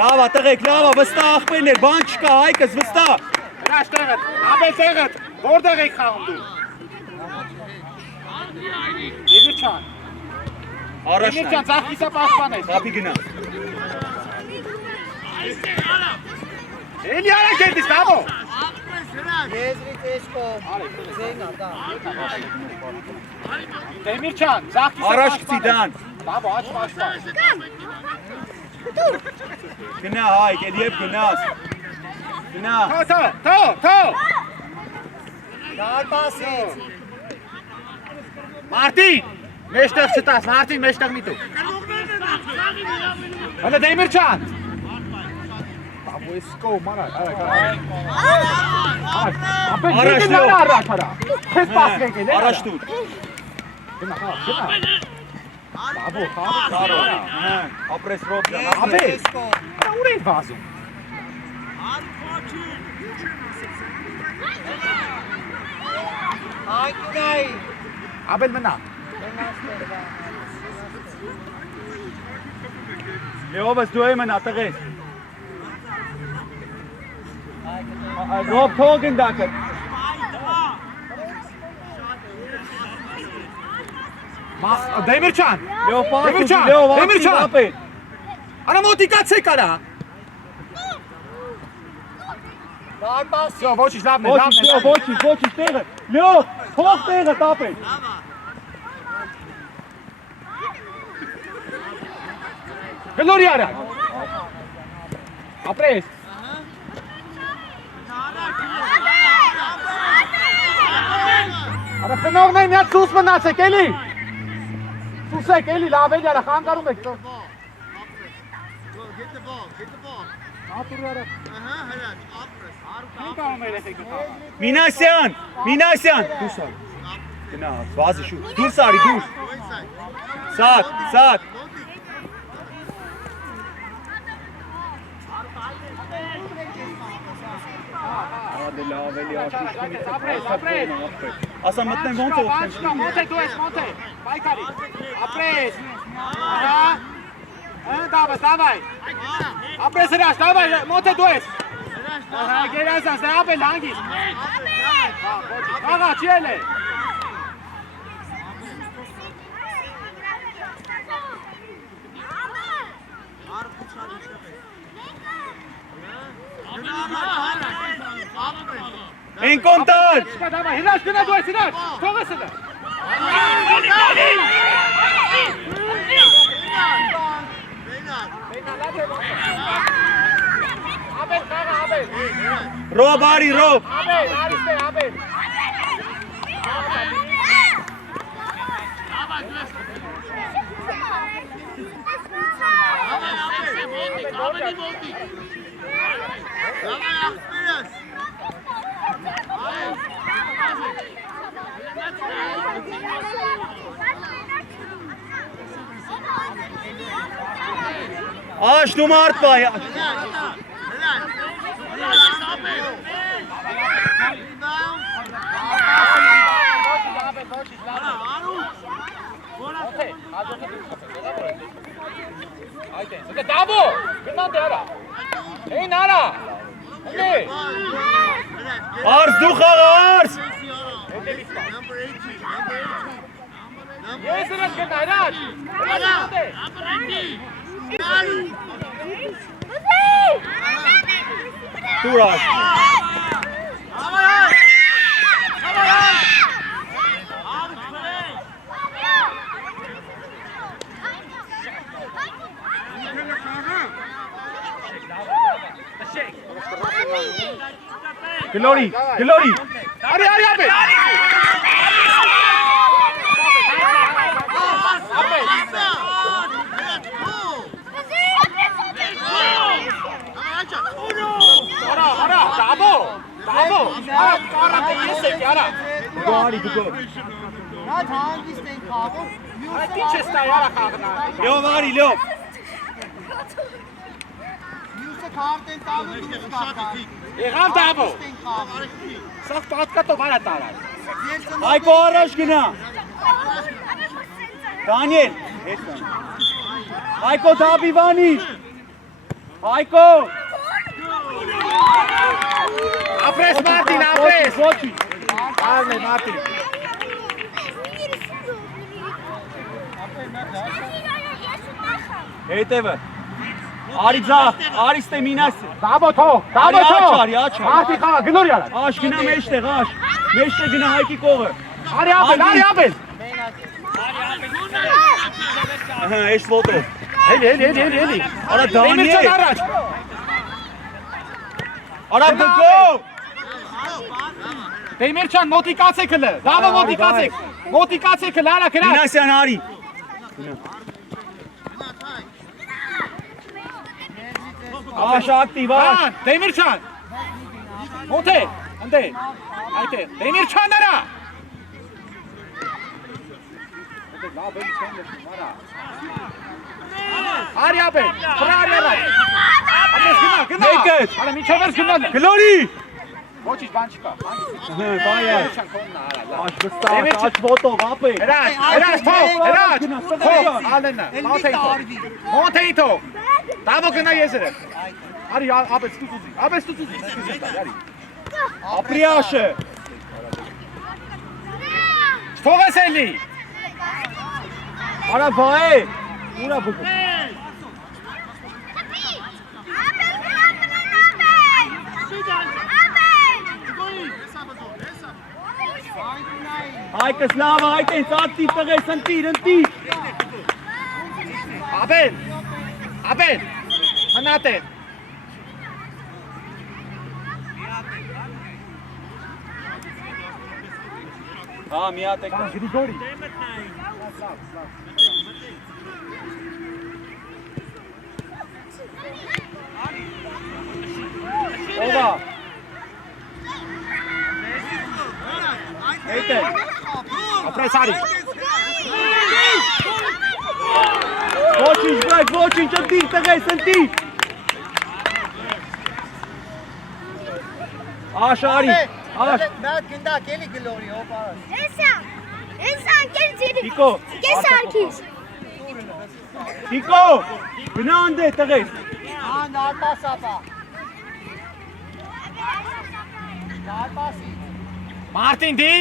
Լավա տղեք, լավա, վստահ աղբերներ, բան չկա, հայկս վստահ։ հրաշ տեղըտ, ապել տեղըտ, որտեղ եք խաղում դու, Դեմիրչան, Առաջ նայ, ծաղկիսա պաշտպան ես, կապի գնա։ էլի արա գետից, դաբո, Եզվից էսկո։ Ծերնա, դա։ Դեմիրչան, ծաղկիսա Առաջ գցի Դան։ դաբո, աչ պաշտպան, Գնա հայկ, էլ եվ գնաս։ Գնա։ թո, Դարպասից։ Մարտին, մեջտեղ չտաս, Մարտին մեջտեղ մի տու, հլը Դեմիրչան, դաբո էսկո, մարակ, Առաջ լո։ Քեզ պասվեք էլ, Առաջ դուր։ գնա, դաբո, Ապրես Ռոբջան, Ապե։ Էսկո։ ուր են վազում, Անկնայի։ ապել մնա, Լեովս դու եմ ընա տղես։ Ռոբ թող գնդակը։ Դեմիրչան, Լեով պասուս, Դեմիրչան, Լեով ակտիվ Դեմիրչան։ ապել։ արա մոտիկացեք արա, Դարպասից։ ոչինչ լավն է, Ոչինչ, Լեով, ոչինչ, տեղը։ Լեով, թող տեղը տապել։ Գլորի արա։ Ապրես։ Արա փնողներ միած սուս մնացեք էլի։ Սուսեք էլի լավ էլի արա խանգարում եք։ Մինասյան, Մինասյան, դուրս արի։ Գնա, վազի շուտ, դուրս արի, դուրս։ Սատ, սատ։ Ադե լավ էլի աշուշկումից ասա մտնեմ ոնց է օգնեմ։ Մոնթե դու ես, մոնթե, բայկարի, ապրես, ահա, դավայ, ապրես հրաշ, դավայ, մոնթե դու ես, ահա, գերազանց, դե ապել հանգիս, աղա, չի էլ է, Են կոնտալ։ հրաշ գնա դու ես, հրաշ, թողես հրաշ, Abel, caga, Abel. Rob, Ari, Rob. Abel, Ariste, Abel. Aç du mart bay. Davo, gândește ara. Ei, Nara. Unde? Ars du Ars. Yes, Raj, gândește. Unde? Tu Raj. Glory, Glory. Ari, Ari, Abel. Ara, Davo. Ara, yes, Ara. Go Ari, go. Նա հանգիստ են խաղում։ Ինչ է ստա Ara խաղնա։ Լով Ari, լով։ Մյուսը քարտ են տալու դուրս կա։ Եղավ Davo։ խաղում։ Սա պատկատով արա տարած։ Հայկո առաջ գնա։ Դանիել, հետ կան։ Հայկո Դաբիվանի։ Հայկո։ Ապրես Մարտին, ապրես։ Ոչի։ Արն է Մարտին։ Հետևը։ Արի ձախ, Արի ստե մինաս։ Davo թող, Davo թող։ Աչ։ Մարտի խաղա, գլորի արա։ Աշ գնա մեջտեղ, աշ։ Մեջտեղ գնա Հայկի կողը։ Ari, Abel։ Ահա, էս ոտով։ Էլի։ Արա Դեմիրճան Դանիել։ առաջ։ Արա գո։ Դեմիրճան մոտիկացեք հլը։ Davo մոտիկացեք։ Մոտիկացեք հլը, արա գրած։ Մինասյան Արի։ Աշ ակտիվ, աշ։ Դեմիրճան։ Մոթե, ընդ է։ Այդ է։ Դեմիրճան արա։ Լավ էլի չեն լսում, արա։ Արի Abel, խրարի առաջ։ Ապրես գնա։ Մեկը։ Արա միջով ես գնալ։ Գլորի։ Ոչինչ բան չկա։ Բայա։ Դեմիրճան կողմնա, արա։ Աշ վստահ, աշ ոտով, ապե։ Հրաշ, թող, ալենա, մոթեի թող, Davo գնա եզերը, արի, ապես տուծուզի, արի, Ապրի աշը։ թող ես էլի, Արա բայե։ Ուրա բուկու։ Հայկս լավ, Հայկեն, ծատի տղես ընտիր։ Ապել, մնատեր։ Հա, մի հատ եք։ Գրիգորի։ Ո՞վ է։ Էյտել։ Ապրես արի։ Ոչինչ, բրակ, ոչինչ, ընտիր, տղես, ընտիր։ Աշ, արի, աշ։ Մատ գնդակ էլի գլորի, հոպ արած։ Էսա անկել ձիրի։ Տիկո, Կես արքիս։ Տիկո, գնա անդե, տղես։ Ան արտաս ապա։ Արտասի։ Մարտին դի,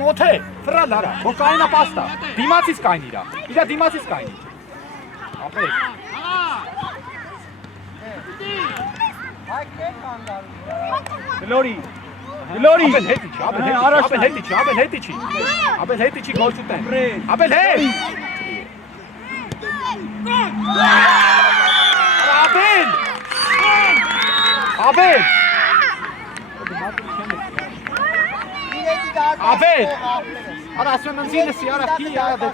մոտ է, ֆրալ արա, որ կայնա պաստա, դիմացից կայն իրա, իրա դիմացից կայնի, ապես, Հայք կեր կանդարում։ Գլորի, գլորի։ ապել հետի չի, ապել հետի չի, ապել հետի չի գոլ շուտեն, ապել հետ, ապել, Ապել, արա ասում եմ զինեսի, արա կի ադե,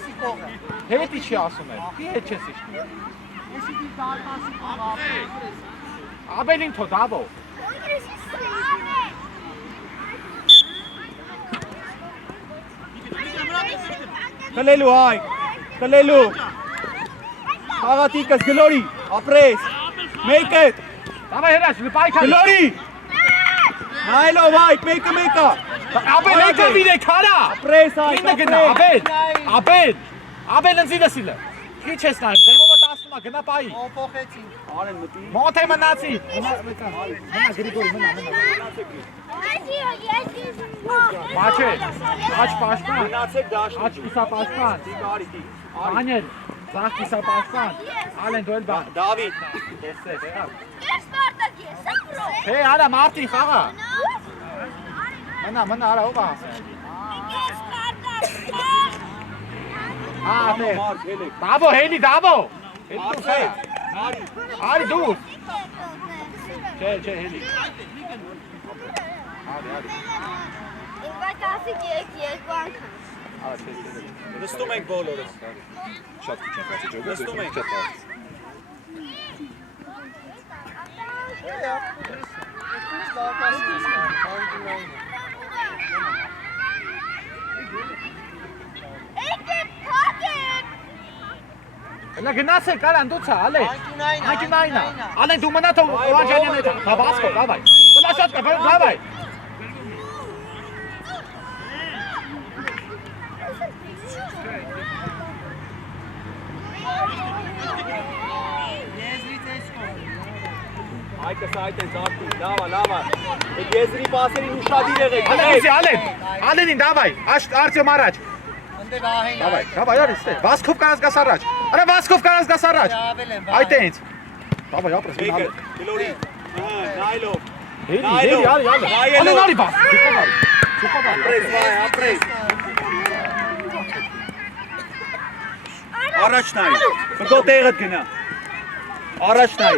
հետի չի ասում եմ, կի հետ չես իշտի։ Ապելին թո դավո։ Կլելու, հայ, կլելու։ Աղատիկս, գլորի, ապրես, մեյկետ, Դավայ հրաշ, լպայք արի։ գլորի։ Նայլով, հայ, մեյկը։ Ապել հետը վիրեք հարա։ Ապրես, հայ, Ինը գնա, ապել ընձինը սիլը։ Քիչ ես նայմ, դեմովը տասնում է, գնա պայի։ Օպոխեցին։ Արեն մտի։ Մոտ է մնացի։ Մնա գրիգորի, մնա։ Մաչե, աչ պաշպան, Գնացեք դաշնի։ աչ կիսա պաշպան, Տիկարի, տիկ։ անել, ծաղ կիսա պաշպան, ալեն դոյել բա։ Դավիթ։ Հե, արա մարդին խաղա։ Մնա, արա ով ասել։ Ամո, մարդ, հելեք։ Դավո, հելի, դավո։ Արցեք, արի։ Արի դու։ Չէ, հելի։ Արի։ Արա, չէ։ Նստում ենք բոլորս։ Շատ քիչ ենք ասի ջոգը։ Նստում ենք։ Հələ գնացեք, արան դու ցա, ալե։ Անկյունայինա։ Ալեն դու մնա թող Վանջանյանն հետ։ Դավասկո, դավայ։ Պլաշոտկա, դավայ։ Այդպես այդ են ծաղկում, լավա։ Այդ եզրի պասերին ուշադիր եղեք։ Ալենին, դավայ, Արտյոմ առաջ։ Ընդ վահին։ Դավայ, արի ստե։ Վասկով կանաս գաս առաջ։ Արա Վասկով կանաս գաս առաջ։ Այդ է ինձ։ Դավայ, ապրես գնալ։ Մեյկը, գլորի, նայլով։ Հելի, արի։ Ալեն արի բաս։ Չուկով արի։ Ապրես, վայ, ապրես։ Առաջ նայ, բգո տեղըտ գնա։ Առաջ նայ։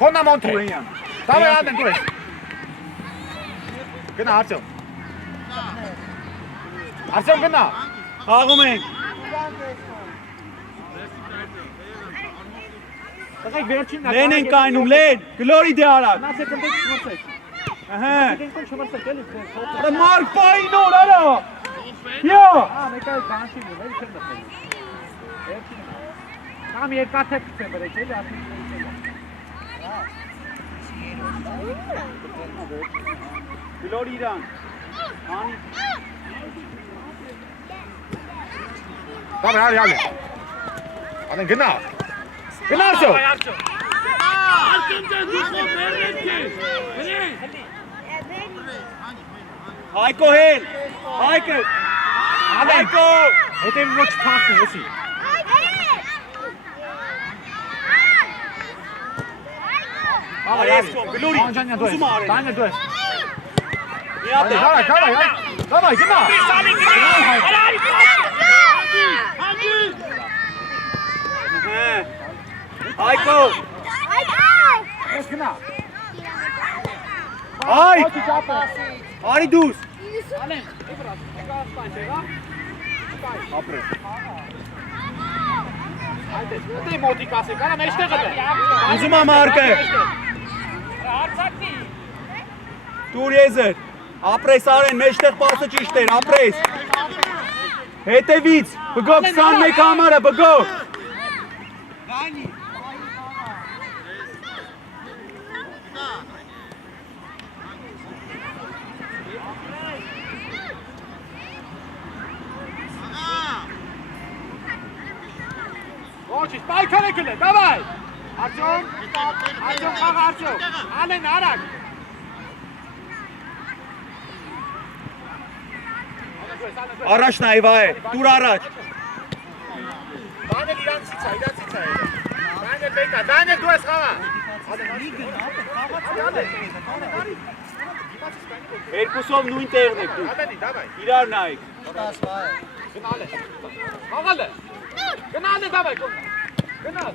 Կոնա մոնթե։ Դավայ, ալեն դու ես։ Գնա, Արտյոմ։ Արտյոմ գնա։ Խաղում ենք։ Տղայք վերջին Լեն են կայնում, լեն, գլորի դե արակ։ Նասեք ընտեք շմրցեք։ Ահա։ Ընտեք շմրցեք, էլի։ Արա մարկ պային օր, արա։ Յա։ Մեկը կանշի է, վեր չեմ դխել։ Վերջին։ Կամ երկաթեք չեմ բրեք, էլի արդեն Գլորի իրան։ Անի։ Դավայ, արի։ Ալեն գնա։ Գնա Արտյոմ։ Հայկո հել, Հայկը, Հայկո։ Հետևի ոչ փախնի, եսի։ Արես կոմ, գլորի, Վանջանյան դու ես, ուզում արեն։ Տանյա դու ես։ Մի հատ է։ Դավայ, գնա։ Ահա։ Այկո։ Ես գնա։ Այ։ Ոչի ճապը։ Արի դուս։ Ալեն, իբրա, եկա սպայն տեղա։ Ապրես։ Այդպես, դե մոտիկ ասի, կարա մեջտեղը դե։ Ուզում եմ Մարկը։ Արցակնի։ Տուր եզր։ Ապրես Արեն, մեջտեղ պասը ճիշտ էր, ապրես։ Հետևից, բգո 21 համարը, բգո։ Ոչի, պայքար է գլե, դավայ։ Արձոմ, խաղ Արձոմ, Ալեն արագ։ Առաջ նայվա է, տուր առաջ։ Դանել իրանցից է։ Դանել բեկա, Դանել դու ես խաղա։ Երկուսով նույն տեղն եք դուք։ Ալենի, դավայ։ Իրար նայեք։ Գնալ է։ Խաղալ է։ Գնալ է, դավայ, գնալ։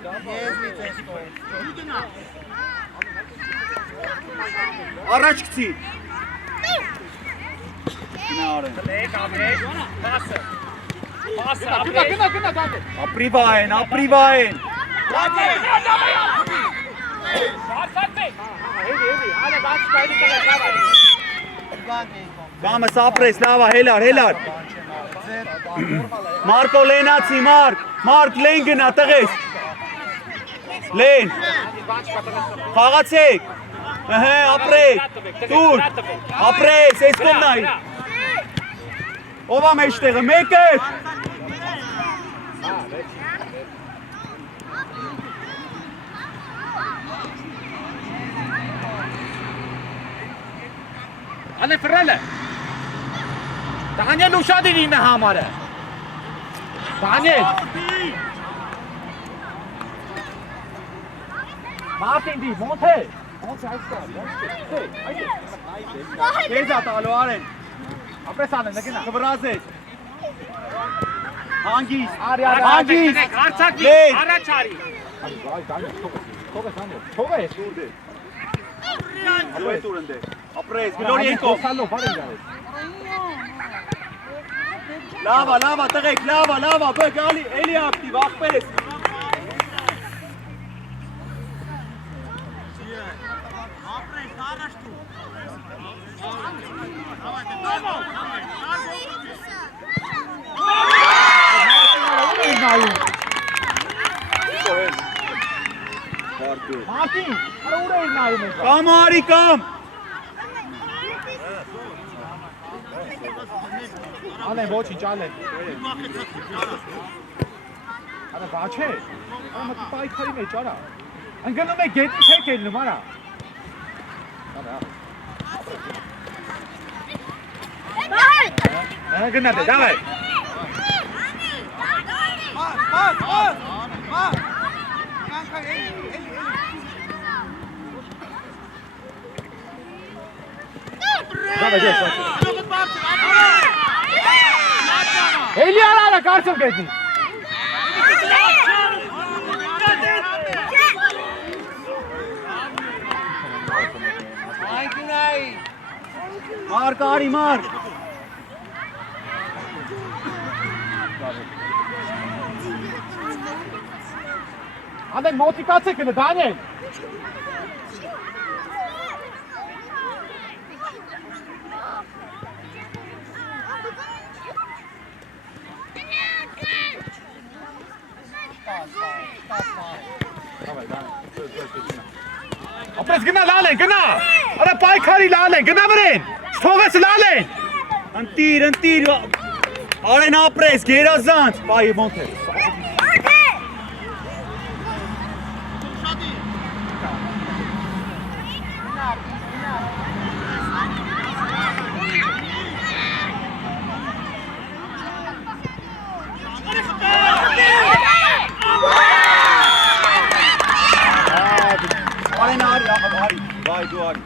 Առաջ գցի։ Գնա Արեն։ Գնա, Դանել։ Ապրիվա են։ Հելի, ալե բաց կայլի տղա, դավայ։ Կամս ապրես, լավա, հելար։ Մարկո լենացի, Մարկ լեն գնա, տղես։ Լեն։ Խաղացեք։ Ապրեք, տուր, ապրես, ես կոմ նայ։ Ով ա մեջտեղը, մեկը։ Ալե ֆրելը։ Դանիել ուշադիր ինը համարը։ Դանիել։ Մարտին դի, մոնթե։ Մոնթե այստեղ։ Կեզ ա տալու Արեն, Ապրես Ալեն, նգնա։ խվրազես։ Հանգիս, Հանգիս, հարցակի, լեն։ առաջ արի։ Այ Դանիել, թող է։ Ալու է տուր ընդ է, ապրես, գլորի ենքով։ Լավա, տղեք, լավա, բգ, էլի ակտիվ, աղպեր ես։ Մարտին, ուր էի նայում ես։ Կամ արի, կամ։ Ալեն, ոչինչ, Ալեն։ Արա բաչ է։ Ահա պայքարի մեջ, արա։ Ընկնում է գետի չեք ելնում, արա։ Գնա դե, դավայ։ Էլի արա կարծում գետի։ Մարկ, արի, Մարկ։ Ալեն մոտիկացեք գնը, Դանիել։ Ապրես գնա լալեն, գնա։ Արա պայքարի լալեն, գնա վրեն։ Թողես լալեն։ Ընտիր, Արեն ապրես, գերազանց, պայի մոնթ է։ Արեն արի, վայ դու արի։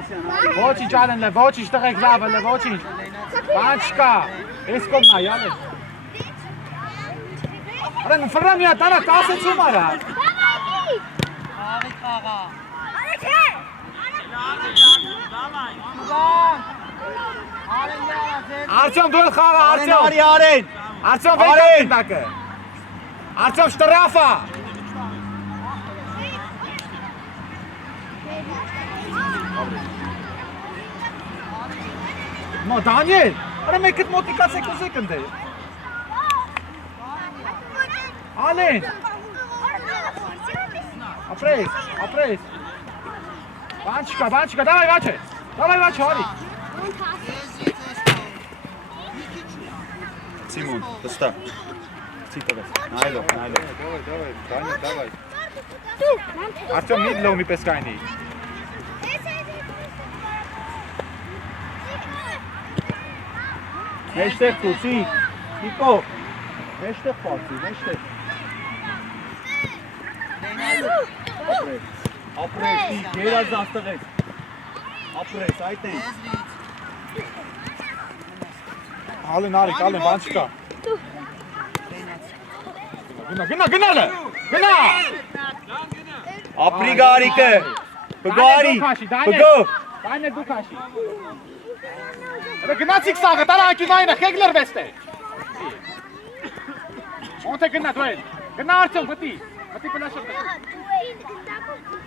Ոչինչ Ալեն լե, ոչինչ տղեկ լավ է լե, ոչինչ։ Բան չկա։ Էս կողմն է, յալը։ Արեն ֆրամիա տանա 10-ում արա։ Արի խաղա։ Արտյոմ դու խաղա, Արտյոմ։ Արի արեն։ Արտյոմ վեկա գնդակը։ Արտյոմ շտրաֆա։ Մո Դանիել, արա մեկդ մոտիկացեք ուզեք ընդ։ Ալեն։ Ապրես։ Բան չկա, դավայ վաչե, արի։ Սիմոն, վստա։ Ցիտովես։ Նայլով։ Դավայ։ Արտյոմ մի լոմի պես կայնի։ Մեջտեղ տուսի, Նիկո, մեջտեղ պարծի, մեջտեղ։ Ապրես, գերած աստղեց։ Ապրես, այդ են։ Ալեն, բան չկա։ Գնալը, գնա։ Ապրի գարիկը, բգարի, բգո։ Դայնը դու քաշի։ Գնացիք սաղը, տարակի վայնը, խեկ լրվեստ է։ Ոնց է գնա դու են, գնա արդյոն պտի պլաշատ կայք։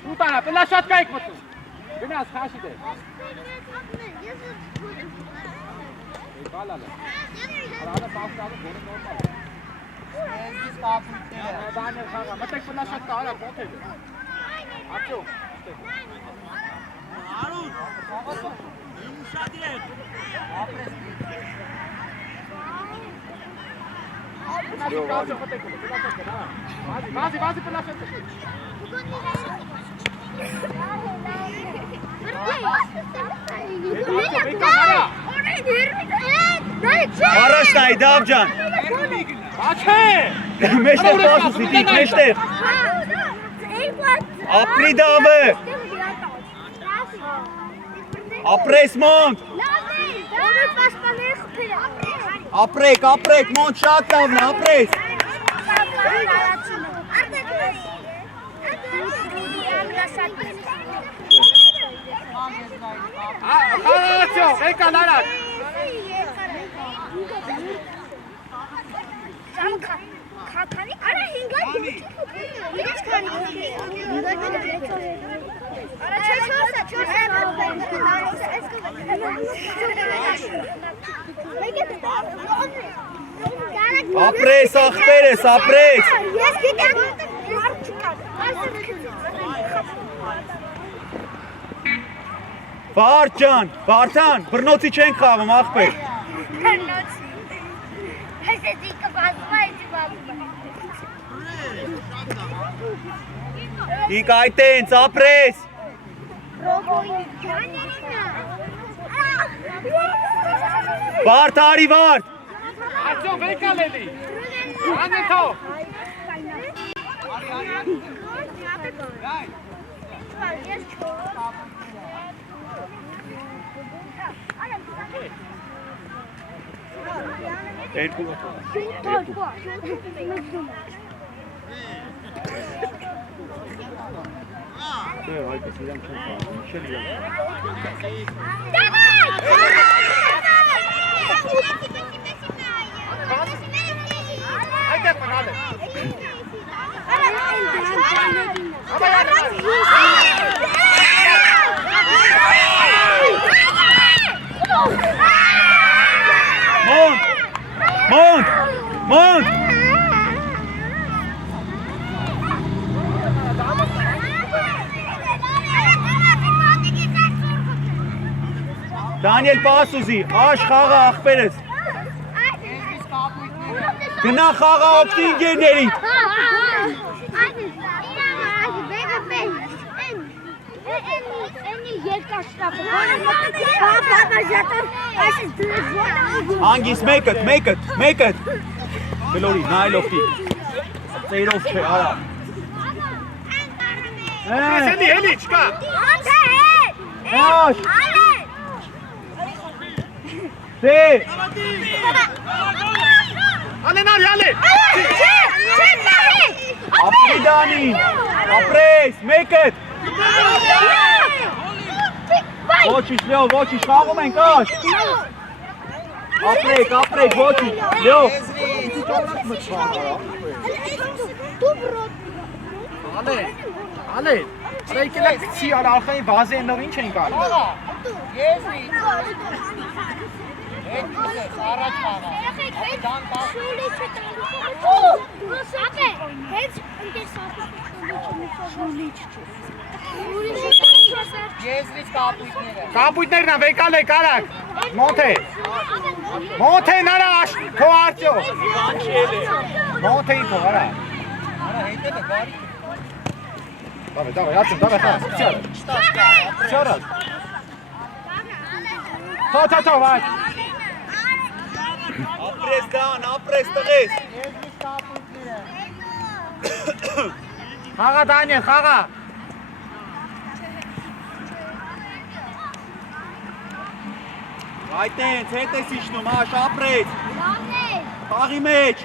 Դու տարա, պլաշատ կայք մտում։ Գնաս, խաշի դե։ Բալալը։ Արանը պաստարը գորը նորմալ է։ Ես կապույտները։ Դանիել խաղա, մտեք պլաշատ կա, արա ոնց է դե։ Արդյոն։ Vazı pılasın. Araçtay Davcan. Açı. Meşter pasız bitik, meşter. Apri davı. Apres mont. Aprek, mont şat davna, apres. Açı, veka larat. Ապրես, ախպերես, ապրես։ Ես գիտեմ։ Վարդան, բռնոցի չենք խաղում, ախպեր։ Բռնոցի։ Հեսեցիկը բազում է, Իք այտենց, ապրես։ Վարդ, արի վարդ։ Açı, veka ledi. Anne to. Haydi bakalım. Mont. Դանիել պասուզի, աշ խաղա ախպերես։ Գնա խաղա օպտինգերների։ Հանգիս մեկըտ։ Գլորի, նայլով կի։ Ծեյրով չէ, արա։ Հելի չկա։ Աշ։ Դե Անենար յալի Ապրիդանի ապրես մեկդ Ոչինչ լեո ոչինչ խաղում ենք աշ ապրեք ոչինչ լեո Ale եկել եք ցի արարխայի բազենով ինչ են գալու Առաջ խաղա Կապույտներն ա վեկալ եք արակ Մոթեն արա քո արջո Մոթեին քո արա Давай, яцեմ, давай, Вчора. Թո, վայ ապրես դան ապրես տղես Խաղա Դանիել, խաղա Այտենց հետ ես իջնում աշ ապրես խաղի մեջ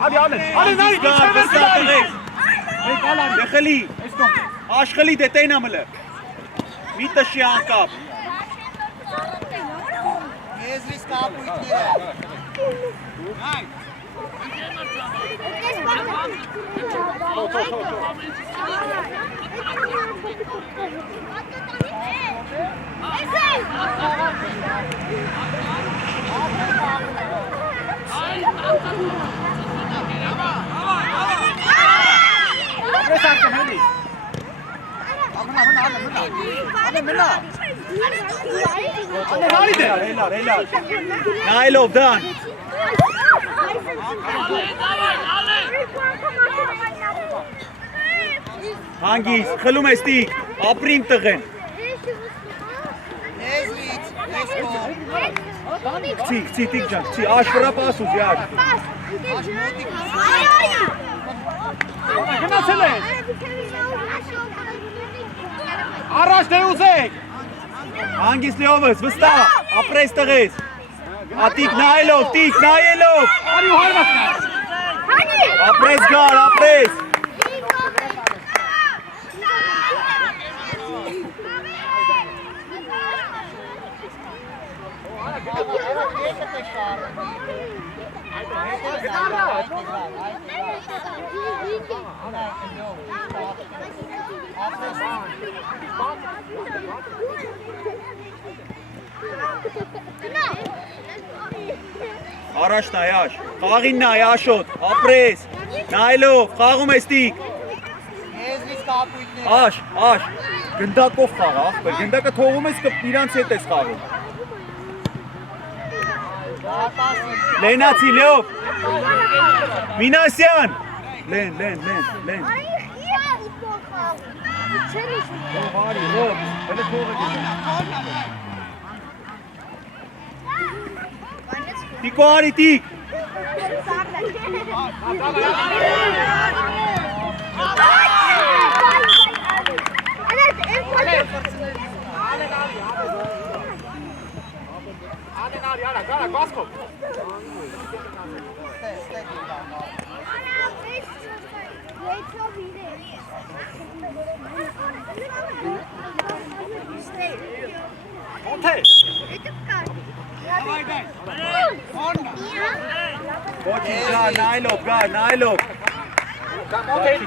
Ale, նարի, Դեխելի աշխելի դետեն ամլը մի տշի անկապ Եզրից կապույտները Ապրես արկեմ հելի Հելար նայլով դան հանգիս խլում ես տիկ ապրիմ տղեն Եզրից, Քցի տիկ ջան քցի աշ վրա պասուց յաշ Գնացել ես Առաջ դե ուզեք հանգիս լեովս վստահ ապրես տղես ատիկ նայելով տիկ նայելով Արի ու հարվածնա ապրես գար ապրես Առաջ նայ աշ խաղին նայ աշոտ ապրես նայելով խաղում ես տիկ Եզրից կապույտները աշ գնդակով խաղա ախպեր գնդակը թողում ես իրանց հետ ես խաղում Լենացի լեով Մինասյան Լեն Հարի ռոբ հելը թողը Տիկո արի տիկ Անենար յարա, գարա, գասկով Մոթե Ոչինչ գա նայլով Մոթեի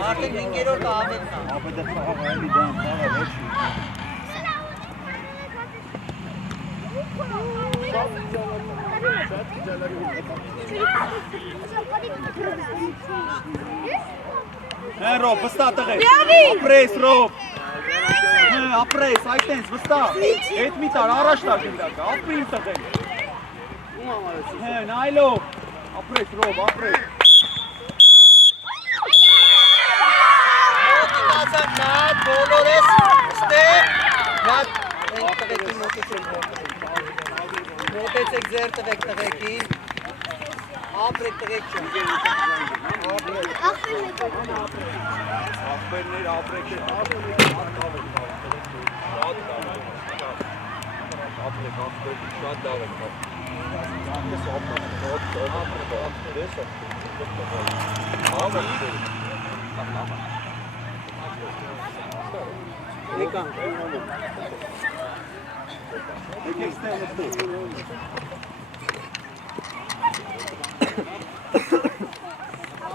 Մարդեն 5-րդ ավելն է ապետը խաղա էլի դան խաղա ոչի Ռոբ վստահ տղես ապրես ռոբ ապրես այտենց վստահ հետ մի տար առաջ տար գնդակը ապրիմ տղեն նայլով ապրես ռոբ ապրես Նատ, բոլորես, ստեղ, նատ, մոտեցեք ձեր տվեք տղեկին Ապրեք տղեկ չեմ։ Ախպերներ ապրեք շատ լավ է